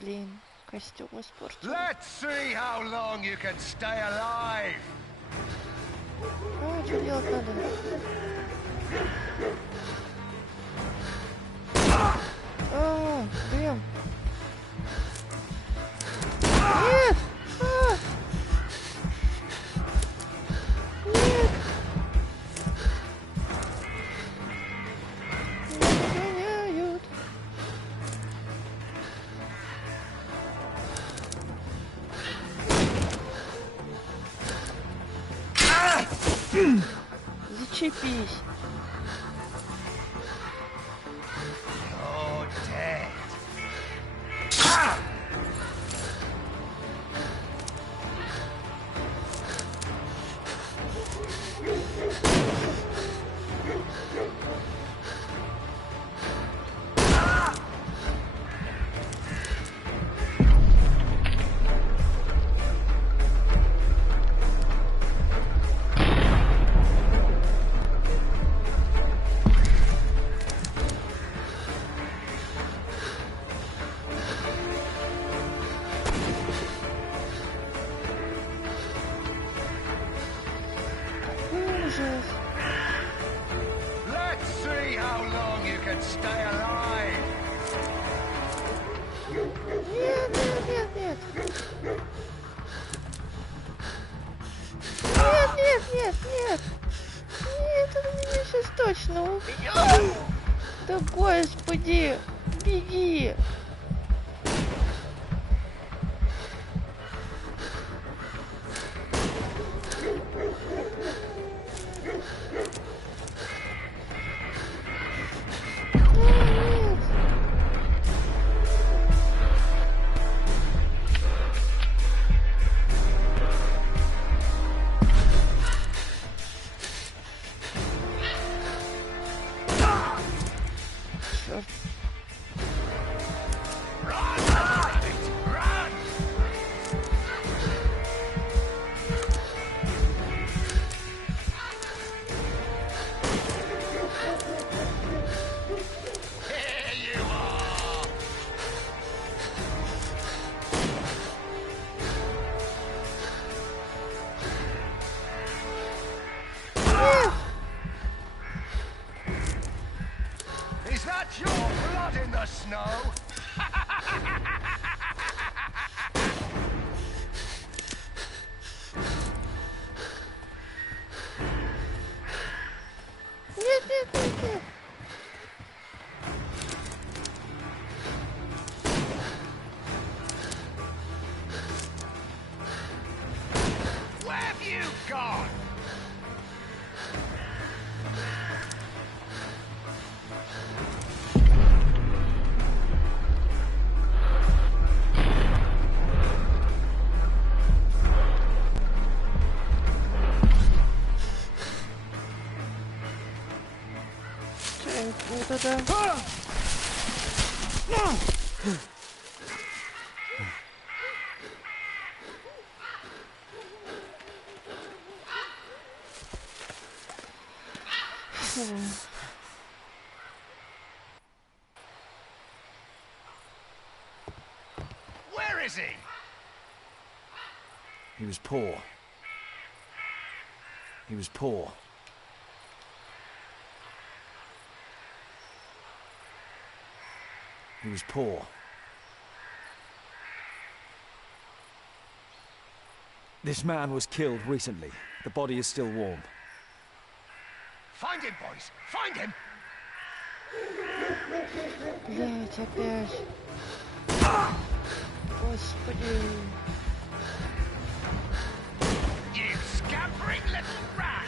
Блин, костюм испортил. Let's see how long you can stay alive. А, что делать надо? А, блин. Нет! А! Нет! Меня гоняют. Зачепись. You're dead. точно убьет! Да господи! Беги! Is that your blood in the snow? Нет, нет, нет, нет. Where have you gone? Вот это... Where is he? He was poor. He was poor. He was poor. This man was killed recently. The body is still warm. Find him, boys! Find him! Блять, опять. Господи. You scampering little rat!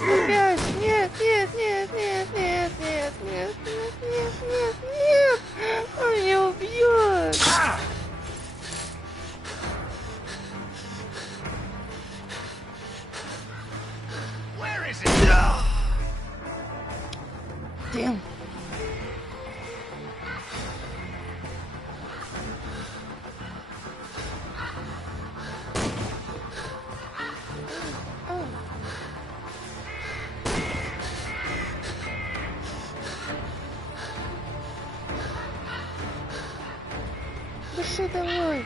Опять! Нет, нет, нет, нет, нет, нет, нет, нет, нет, нет, нет! Он меня убьет! Where is he? Damn. Дыши давай.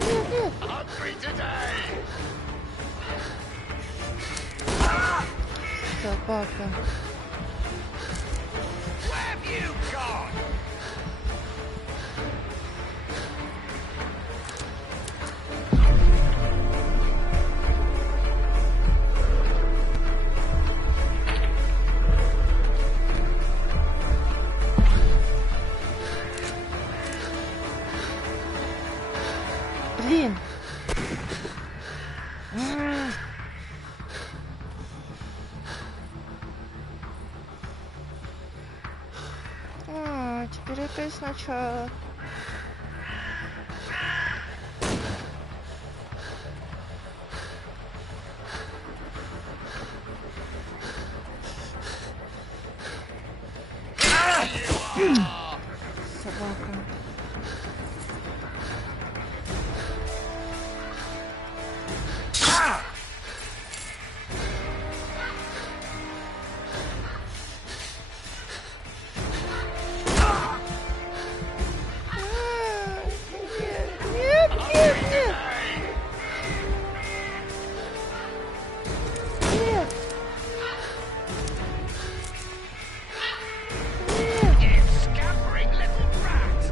Нет, нет. Hungry today! Собака. Where have you gone? Блин. Теперь опять сначала. Собака. You scampering little rat!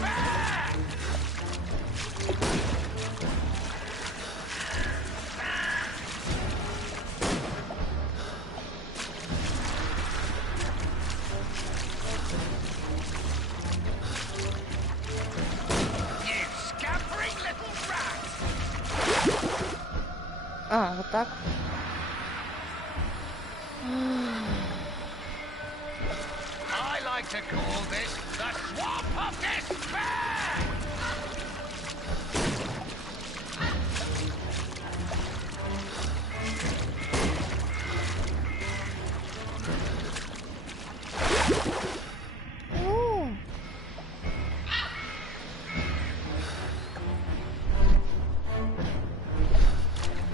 fair! You scampering little rat! А, вот так. I like to call this the Swamp of Despair! Ooh.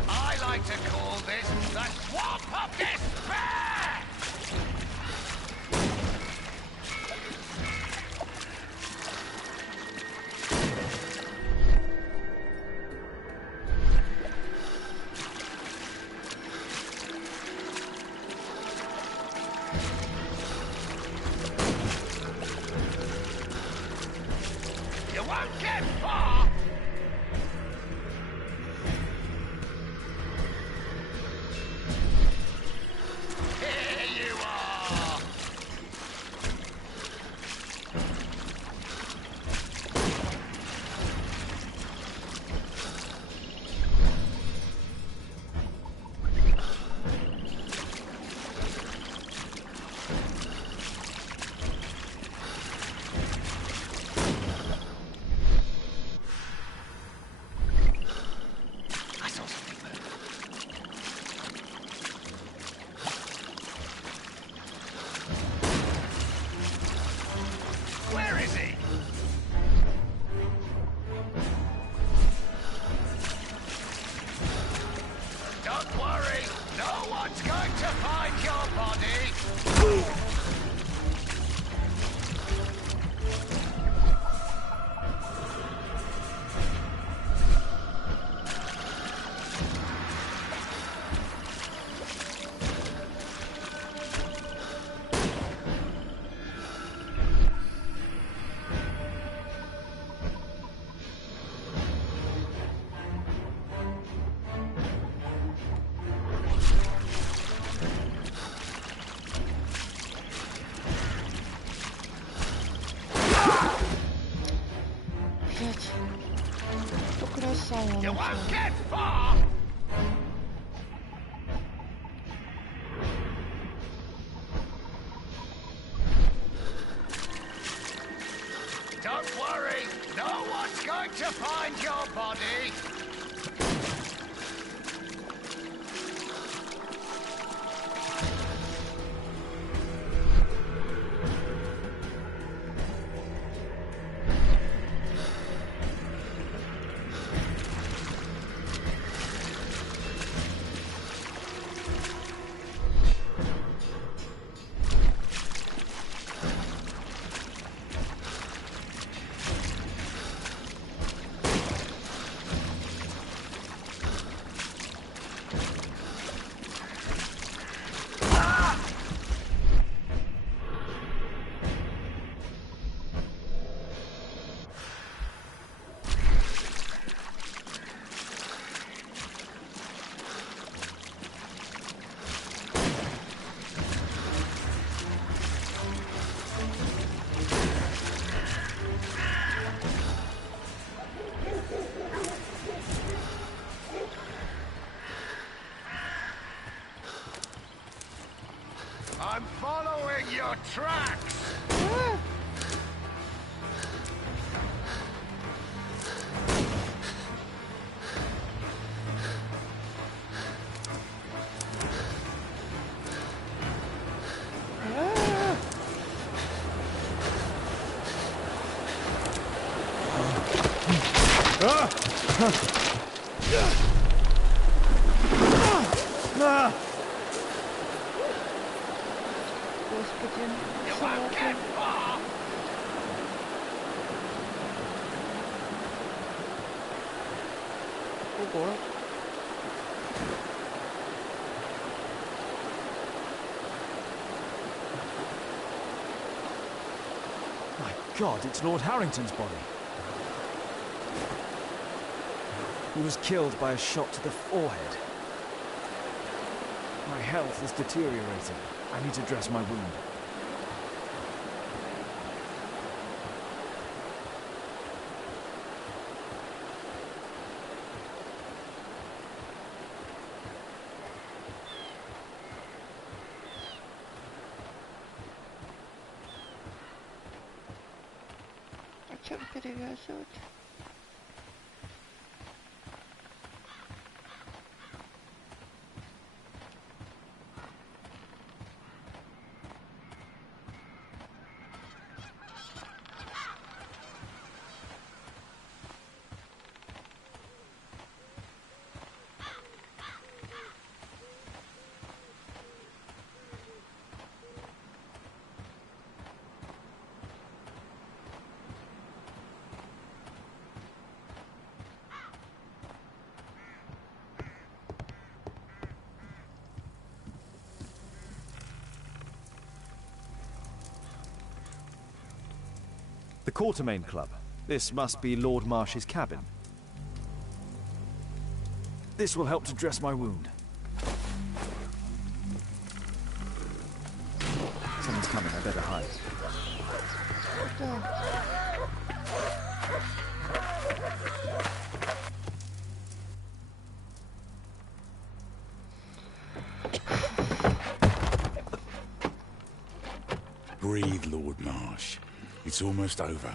I like to call this the Swamp of Despair! You won't get far! Here you are! I saw something move. Where is he? Don't worry, no one's going to find your body. Блять. Что красава. You won't get far! Don't worry, no one's going to find your body. I'm following your tracks. Господи. You won't get far. Ого. God, it's Lord Harrington's body. He was killed by a shot to the forehead. My health is deteriorating. I need to dress my wound. А чем перевязывать? The Quartermain Club. This must be Lord Marsh's cabin. This will help to dress my wound. Someone's coming, I better hide. Breathe, Lord Marsh. It's almost over.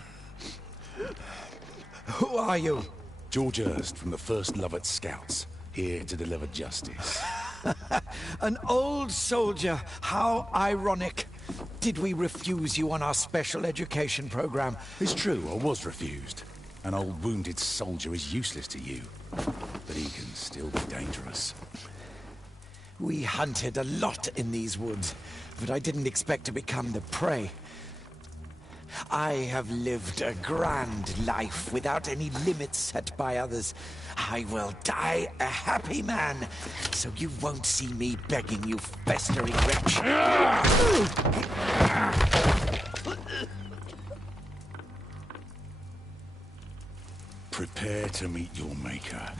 Who are you? George Hurst from the 1st Lovett Scouts, here to deliver justice. An old soldier. How ironic. Did we refuse you on our special education program? It's true, I was refused. An old wounded soldier is useless to you, but he can still be dangerous. We hunted a lot in these woods, but I didn't expect to become the prey. I have lived a grand life without any limits set by others. I will die a happy man, so you won't see me begging you, festering wretch. Prepare to meet your maker.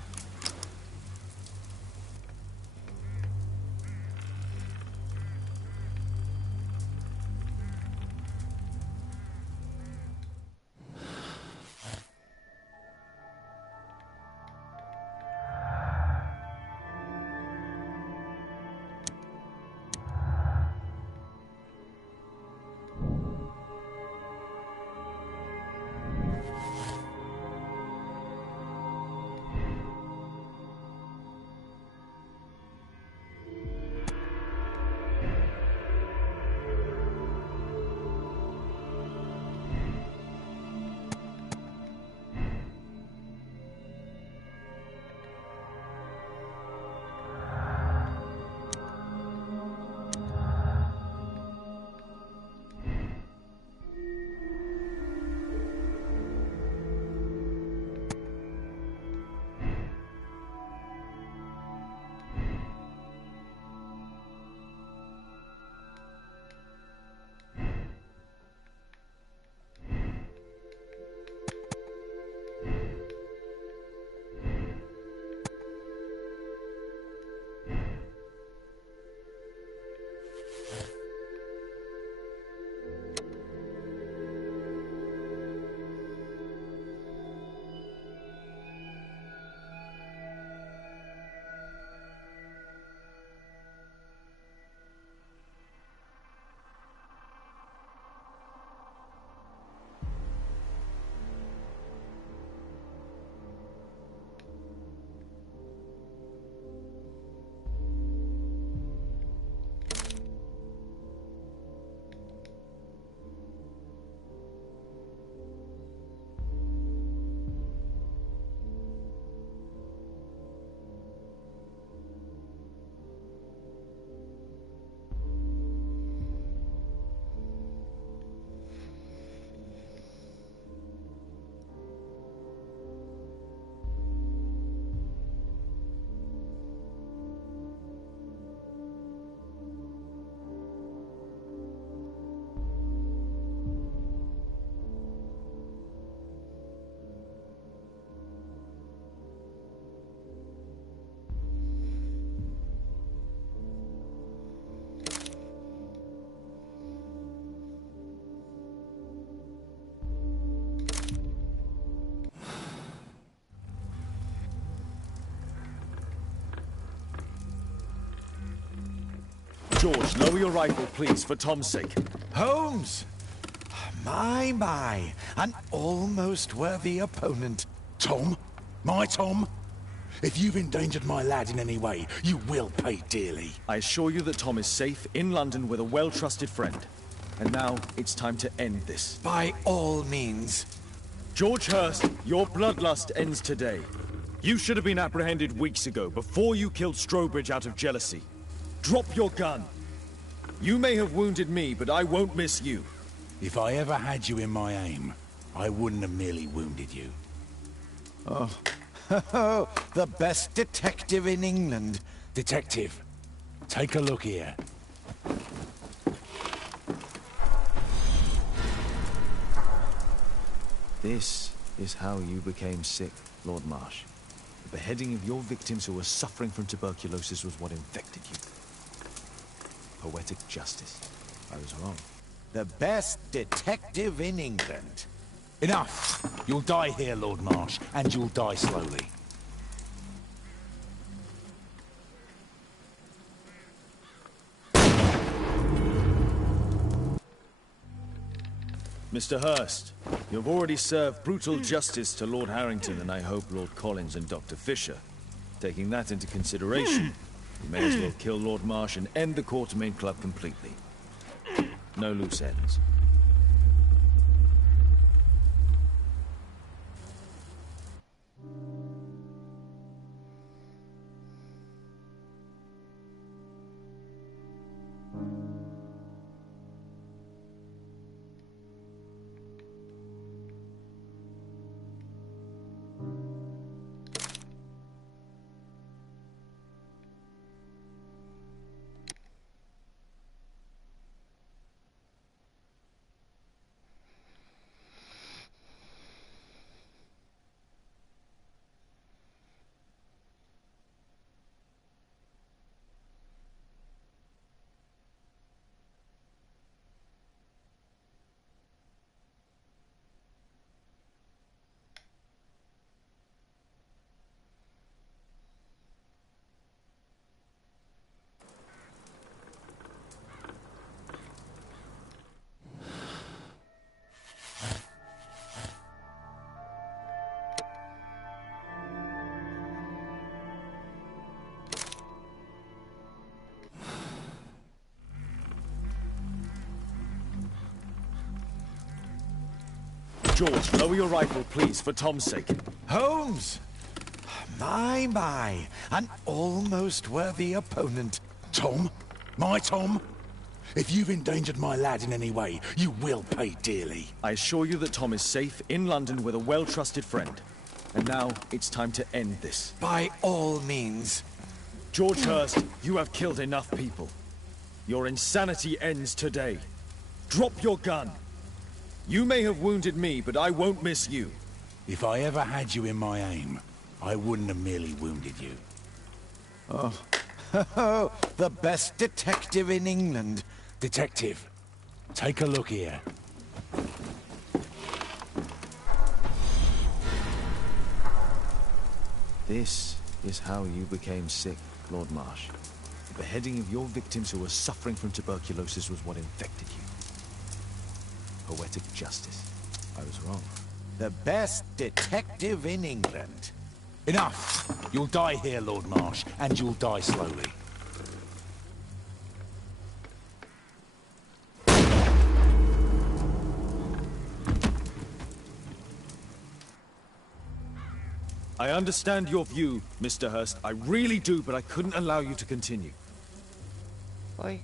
George, lower your rifle, please, for Tom's sake. Holmes! My, an almost worthy opponent. Tom? My Tom? If you've endangered my lad in any way, you will pay dearly. I assure you that Tom is safe in London with a well-trusted friend. And now it's time to end this. By all means. George Hurst, your bloodlust ends today. You should have been apprehended weeks ago, before you killed Strobridge out of jealousy. Drop your gun. You may have wounded me, but I won't miss you. If I ever had you in my aim, I wouldn't have merely wounded you. Oh, the best detective in England. Detective, take a look here. This is how you became sick, Lord Marsh. The beheading of your victims who were suffering from tuberculosis was what infected you. Poetic justice. I was wrong. The best detective in England. Enough! You'll die here, Lord Marsh, and you'll die slowly. Mr. Hurst, you've already served brutal justice to Lord Harrington and I hope Lord Collins and Dr. Fisher. Taking that into consideration, you may as well kill Lord Marsh and end the Quartermain Club completely. No loose ends. George, lower your rifle, please, for Tom's sake. Holmes! My, an almost worthy opponent. Tom? My Tom? If you've endangered my lad in any way, you will pay dearly. I assure you that Tom is safe in London with a well-trusted friend. And now it's time to end this. By all means. George Hurst, you have killed enough people. Your insanity ends today. Drop your gun. You may have wounded me, but I won't miss you. If I ever had you in my aim, I wouldn't have merely wounded you. Oh, the best detective in England. Detective, take a look here. This is how you became sick, Lord Marsh. The beheading of your victims who were suffering from tuberculosis was what infected you. Poetic justice. I was wrong. The best detective in England. Enough! You'll die here, Lord Marsh, and you'll die slowly. I understand your view, Mr. Hurst. I really do, but I couldn't allow you to continue. Oi.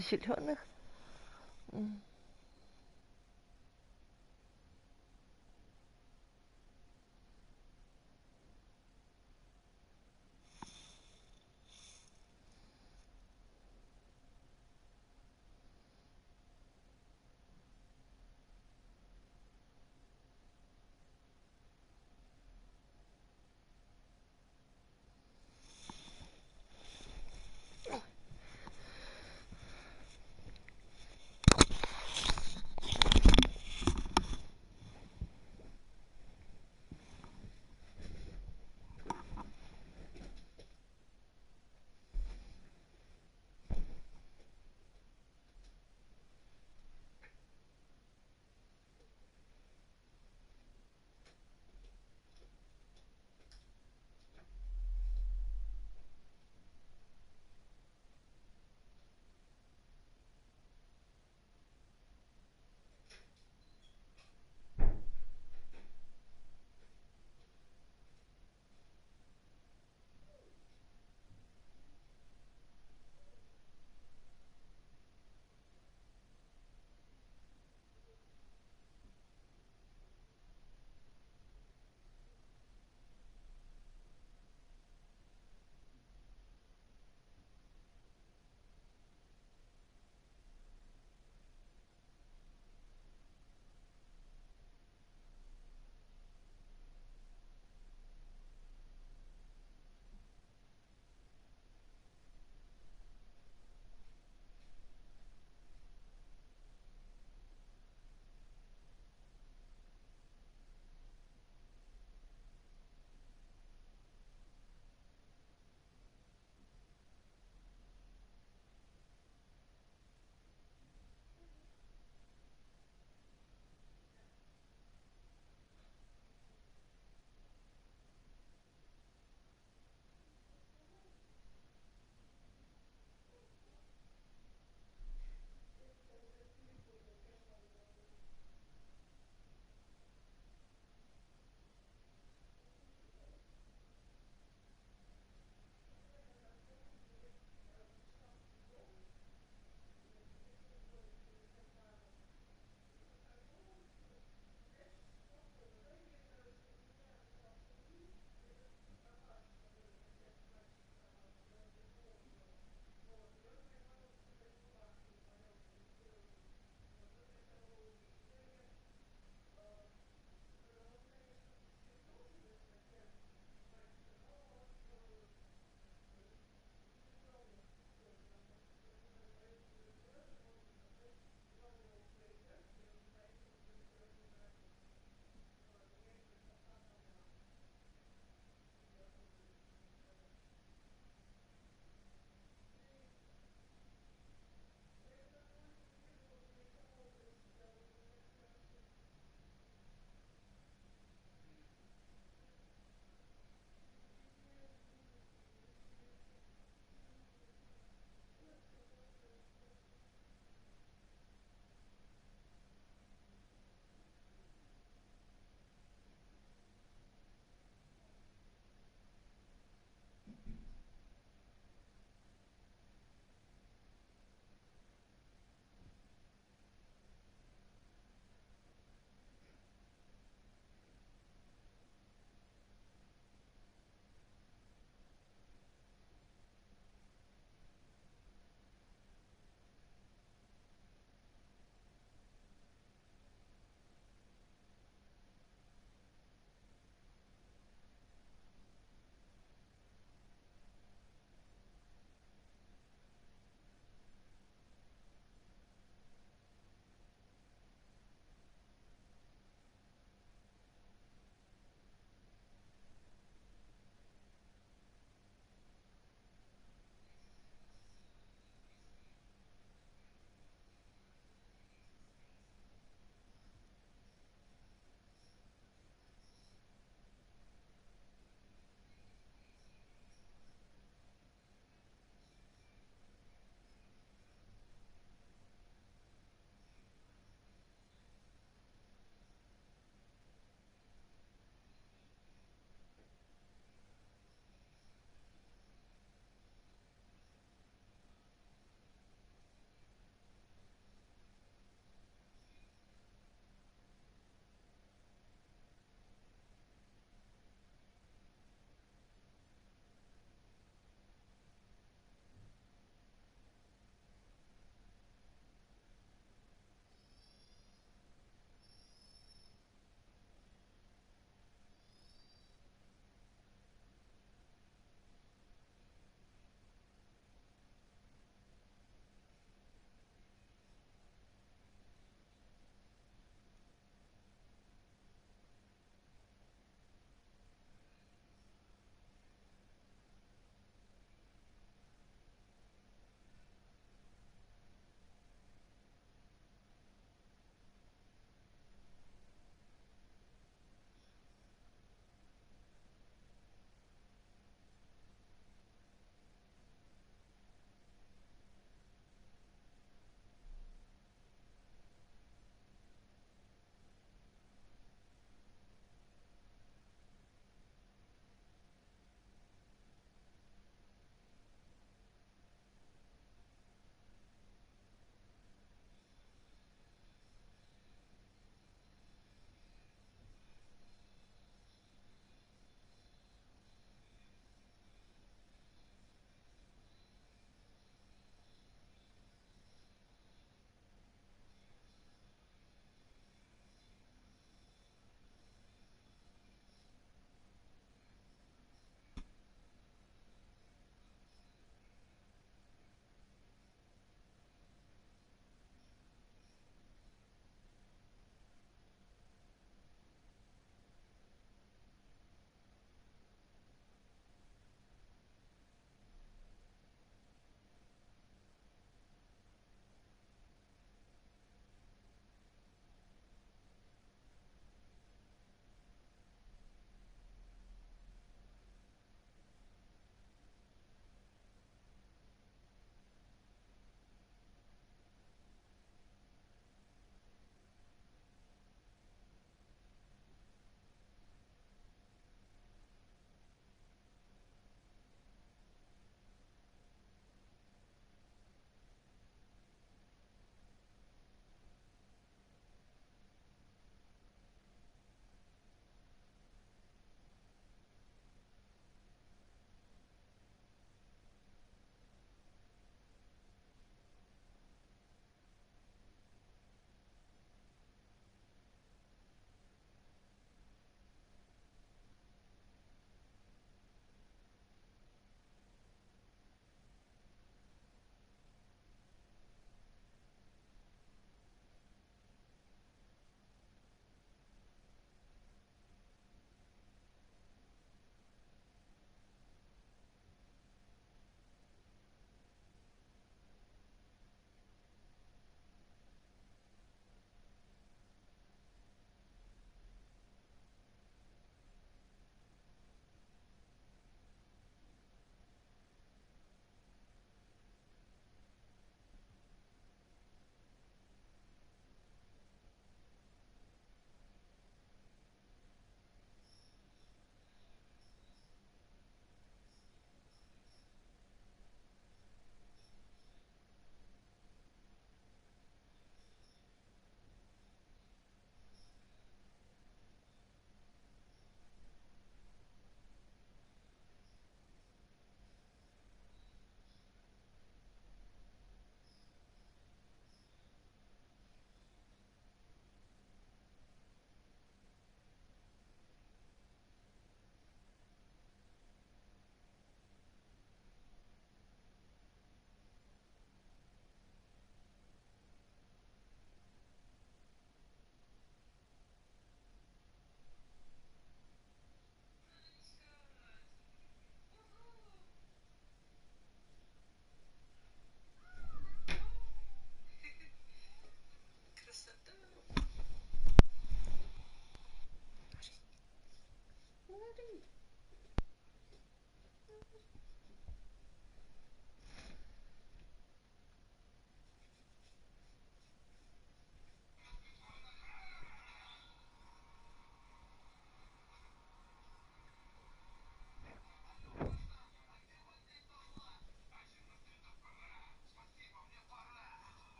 Зеленых?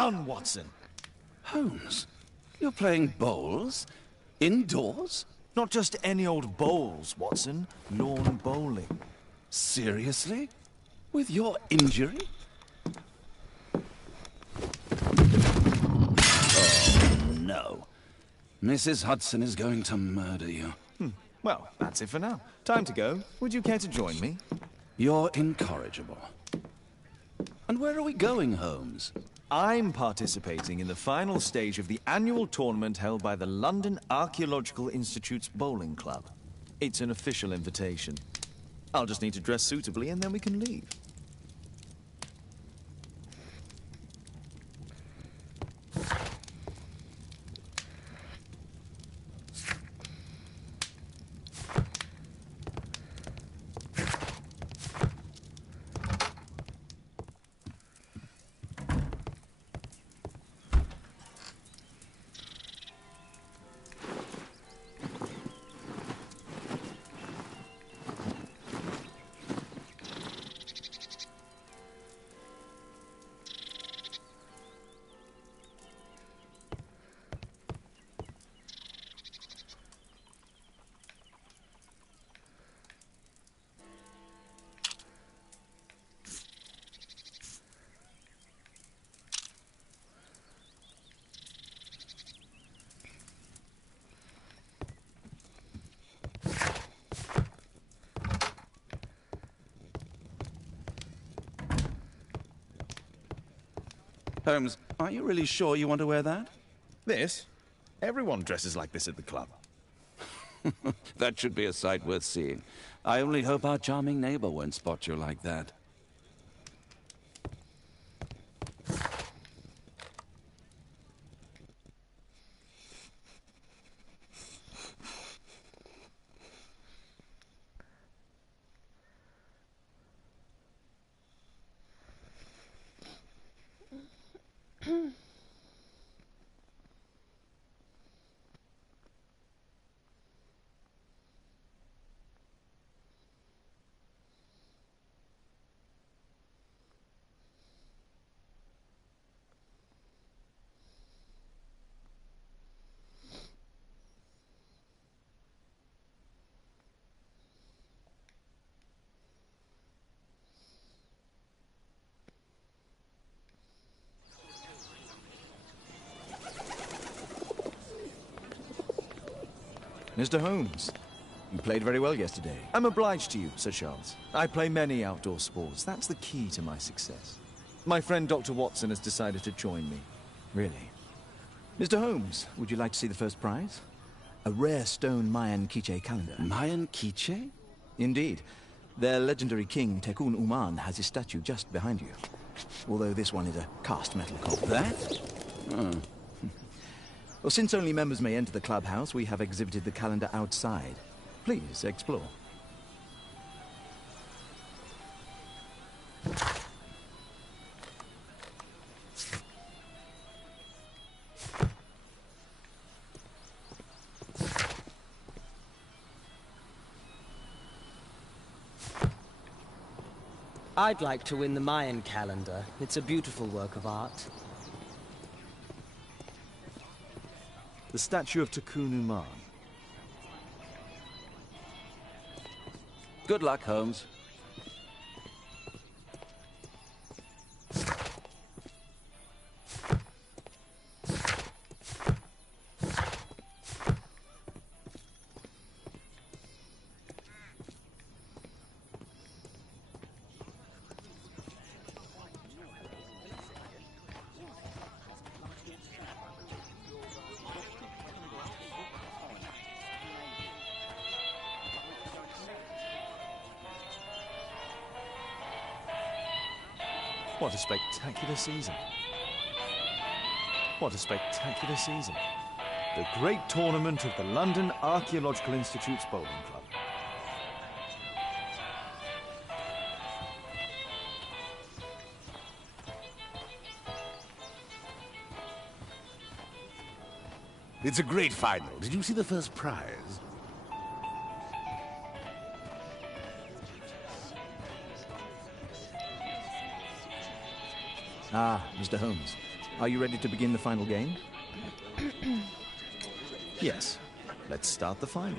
done, Watson. Holmes, you're playing bowls? Indoors? Not just any old bowls, Watson. Lawn bowling. Seriously? With your injury? Oh, no. Mrs. Hudson is going to murder you. Well, that's it for now. Time to go. Would you care to join me? You're incorrigible. And where are we going, Holmes? I'm participating in the final stage of the annual tournament held by the London Archaeological Institute's bowling club. It's an official invitation. I'll just need to dress suitably and then we can leave. Holmes, are you really sure you want to wear that? This? Everyone dresses like this at the club. That should be a sight worth seeing. I only hope our charming neighbor won't spot you like that. Mr. Holmes, you played very well yesterday. I'm obliged to you, Sir Charles. I play many outdoor sports. That's the key to my success. My friend Dr. Watson has decided to join me. Really. Mr. Holmes, would you like to see the first prize? A rare stone Mayan Quiche calendar. Mayan Quiche? Indeed. Their legendary king, Tekun Uman, has his statue just behind you. Although this one is a cast metal copy. That? Oh. Well, since only members may enter the clubhouse, we have exhibited the calendar outside. Please, explore. I'd like to win the Mayan calendar. It's a beautiful work of art. The statue of Tekun Uman. Good luck, Holmes. What a spectacular season. What a spectacular season. The great tournament of the London Archaeological Institute's bowling club. It's a great final. Did you see the first prize? Ah, Mr. Holmes. Are you ready to begin the final game? Yes. Let's start the final.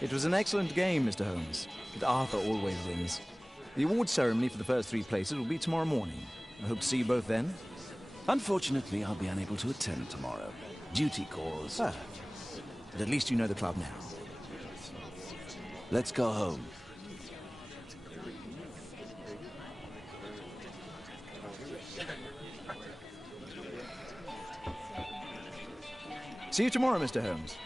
It was an excellent game, Mr. Holmes, but Arthur always wins. The award ceremony for the first 3 places will be tomorrow morning. I hope to see you both then. Unfortunately, I'll be unable to attend tomorrow. Duty calls. Ah, but at least you know the club now. Let's go home. See you tomorrow, Mr. Holmes.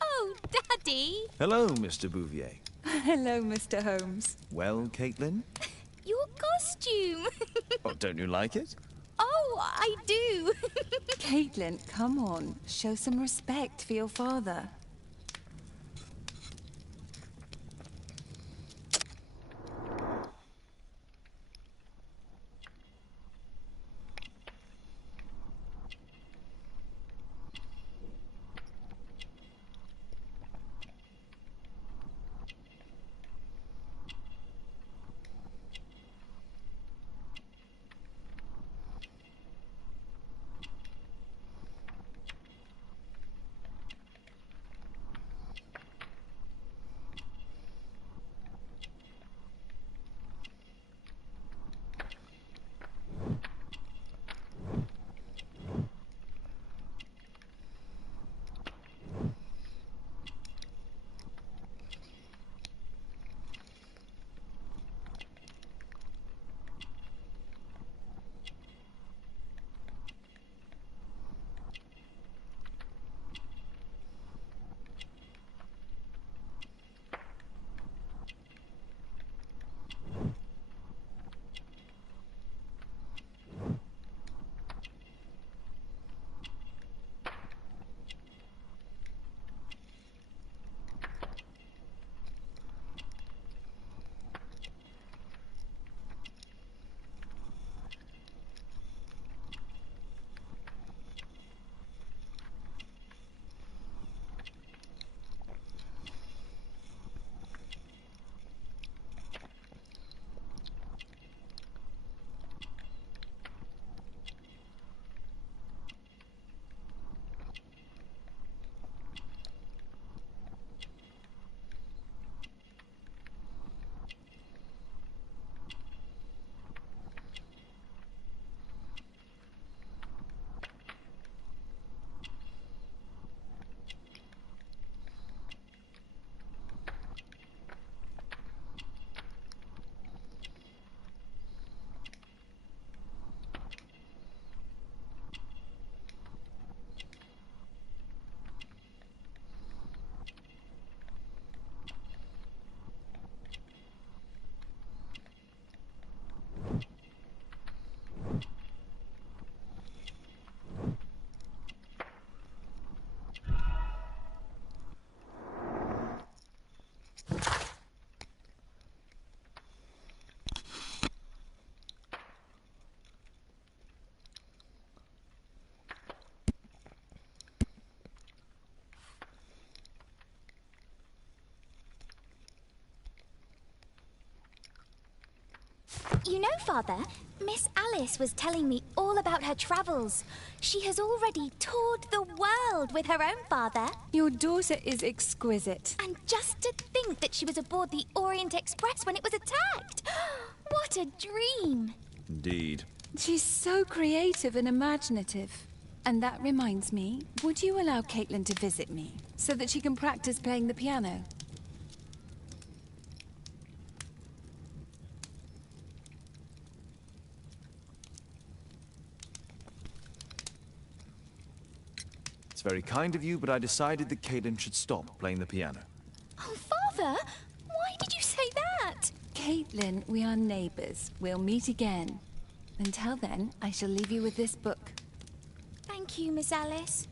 Oh, Daddy! Hello, Mr. Bouvier. Hello, Mr. Holmes. Well, Caitlin? Your costume! Oh, don't you like it? Oh, I do! Caitlin, come on. Show some respect for your father. You know, Father, Miss Alice was telling me all about her travels. She has already toured the world with her own father. Your daughter is exquisite. And just to think that she was aboard the Orient Express when it was attacked. What a dream. Indeed. She's so creative and imaginative. And that reminds me, would you allow Caitlin to visit me so that she can practice playing the piano? It's very kind of you, but I decided that Caitlin should stop playing the piano. Oh, Father, why did you say that? Caitlin, we are neighbours. We'll meet again. Until then, I shall leave you with this book. Thank you, Miss Alice.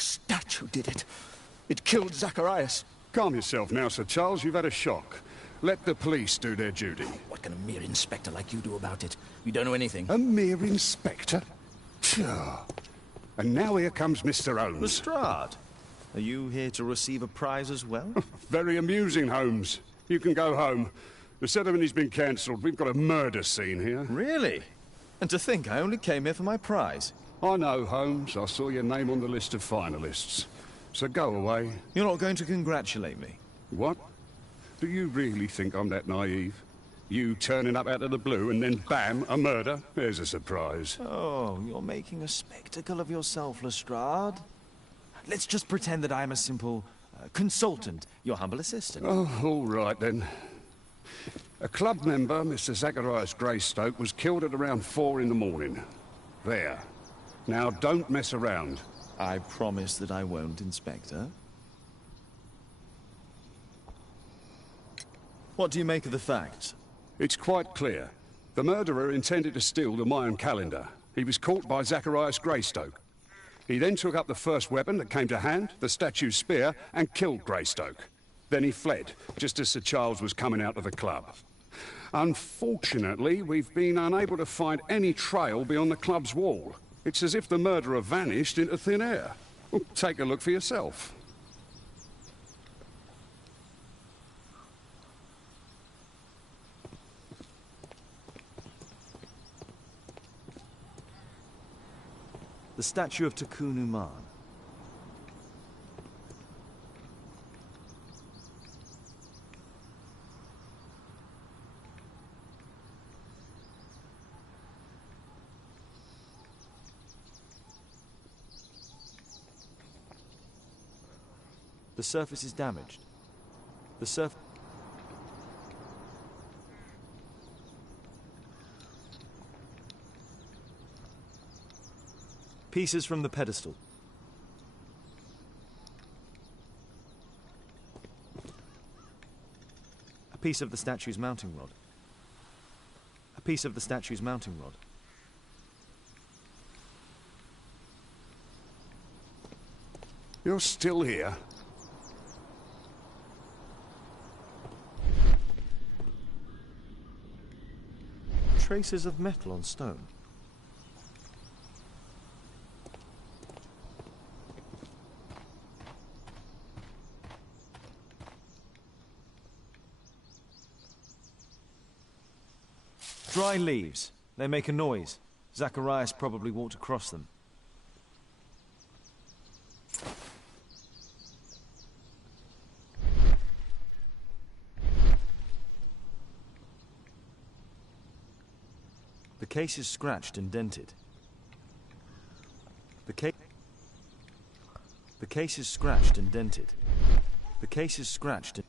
The statue did it. It killed Zacharias. Calm yourself now, Sir Charles. You've had a shock. Let the police do their duty. What can a mere inspector like you do about it? You don't know anything. A mere inspector? Pshaw. And now here comes Mr. Holmes. Lestrade, are you here to receive a prize as well? Very amusing, Holmes. You can go home. The ceremony's been cancelled. We've got a murder scene here. Really? And to think I only came here for my prize. I know, Holmes. I saw your name on the list of finalists. So go away. You're not going to congratulate me? What? Do you really think I'm that naive? You turning up out of the blue and then bam, a murder? There's a surprise. Oh, you're making a spectacle of yourself, Lestrade. Let's just pretend that I am a simple consultant, your humble assistant. Oh, all right then. A club member, Mr. Zacharias Greystoke, was killed at around 4 in the morning. There. Now, don't mess around. I promise that I won't, Inspector. What do you make of the facts? It's quite clear. The murderer intended to steal the Mayan calendar. He was caught by Zacharias Greystoke. He then took up the first weapon that came to hand, the statue's spear, and killed Greystoke. Then he fled, just as Sir Charles was coming out of the club. Unfortunately, we've been unable to find any trail beyond the club's wall. It's as if the murderer vanished into thin air. Well, take a look for yourself. The statue of Takunu Man. The surface is damaged. The surface... Pieces from the pedestal. A piece of the statue's mounting rod. A piece of the statue's mounting rod. You're still here? Traces of metal on stone. Dry leaves. They make a noise. Zacharias probably walked across them. The case is scratched and dented. The case is scratched and dented. The case is scratched and...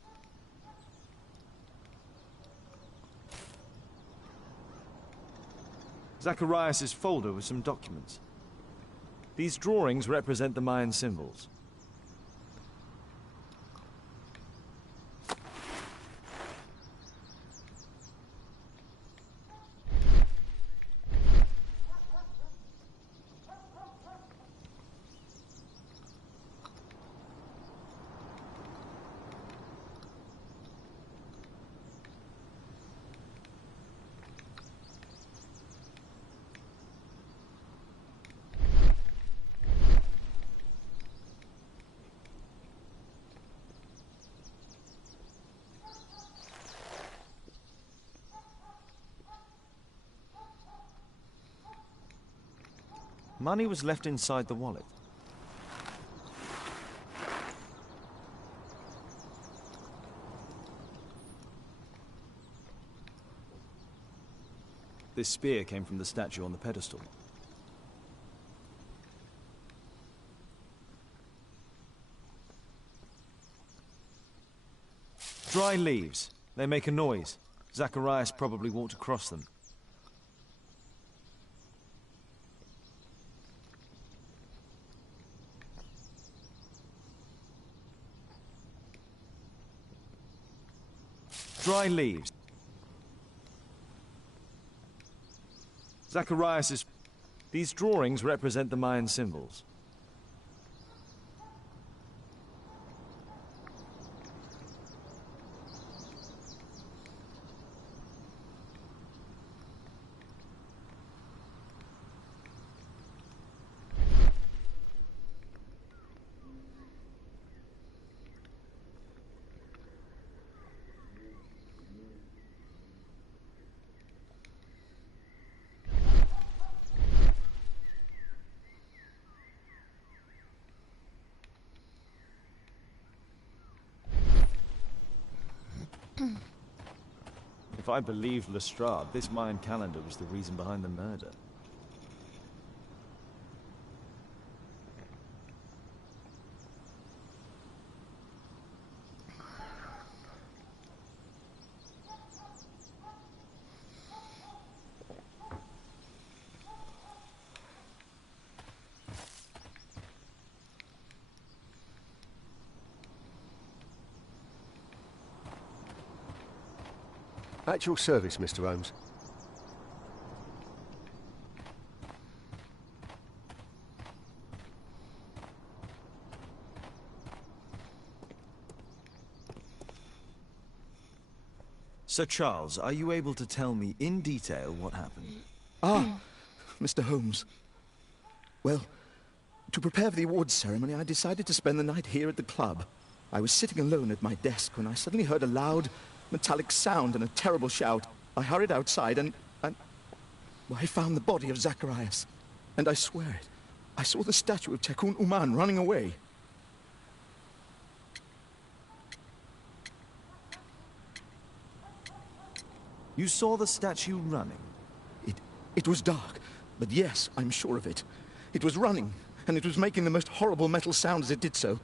Zacharias' folder with some documents. These drawings represent the Mayan symbols. Money was left inside the wallet. This spear came from the statue on the pedestal. Dry leaves. They make a noise. Zacharias probably walked across them. Dry leaves. Zacharias' These drawings represent the Mayan symbols. If I believed Lestrade, this Mayan calendar was the reason behind the murder. At your service, Mr. Holmes. Sir Charles, are you able to tell me in detail what happened? Ah, Mr. Holmes. Well, to prepare for the awards ceremony, I decided to spend the night here at the club. I was sitting alone at my desk when I suddenly heard a loud, metallic sound and a terrible shout. I hurried outside and well, I found the body of Zacharias. And I swear it, I saw the statue of Tekun Uman running away. You saw the statue running? It was dark, but yes, I'm sure of it. It was running, and it was making the most horrible metal sound as it did so.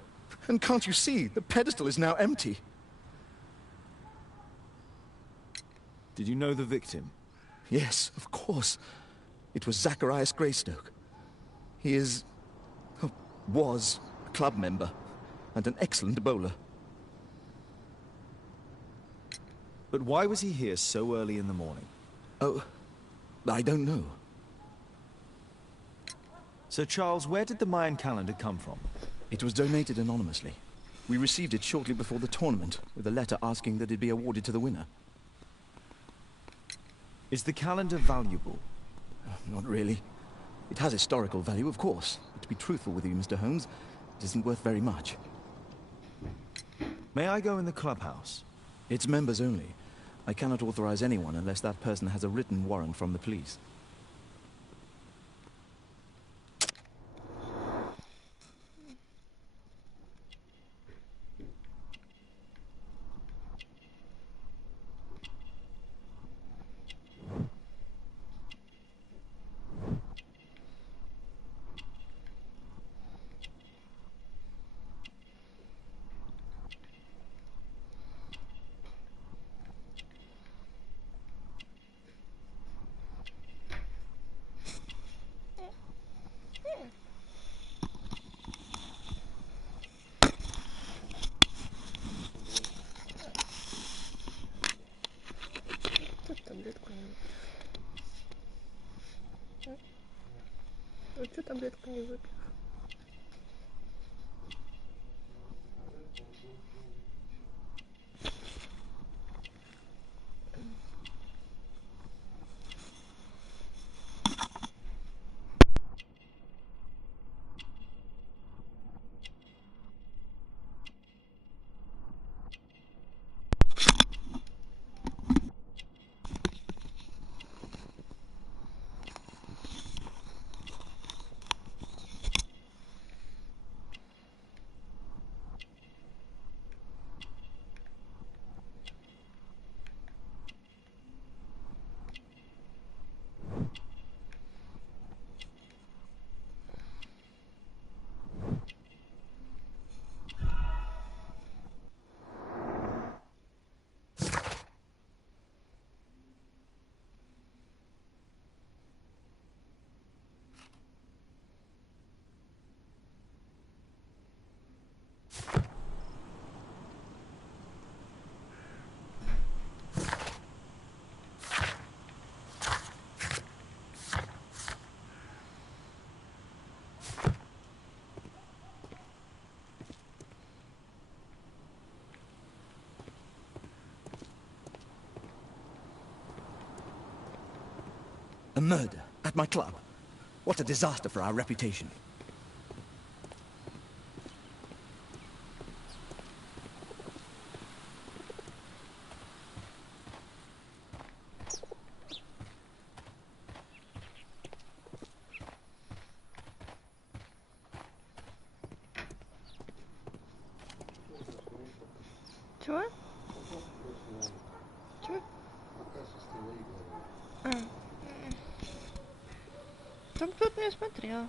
And can't you see, the pedestal is now empty? Did you know the victim? Yes, of course. It was Zacharias Greystoke. He is... was a club member, and an excellent bowler. But why was he here so early in the morning? Oh, I don't know. Sir Charles, where did the Mayan calendar come from? It was donated anonymously. We received it shortly before the tournament, with a letter asking that it be awarded to the winner. Is the calendar valuable? Not really. It has historical value, of course. But to be truthful with you, Mr. Holmes, it isn't worth very much. May I go in the clubhouse? It's members only. I cannot authorize anyone unless that person has a written warrant from the police. Ну что таблетку не выпил? A murder at my club. What a disaster for our reputation. Чего? Чего? Там кто-то не смотрел.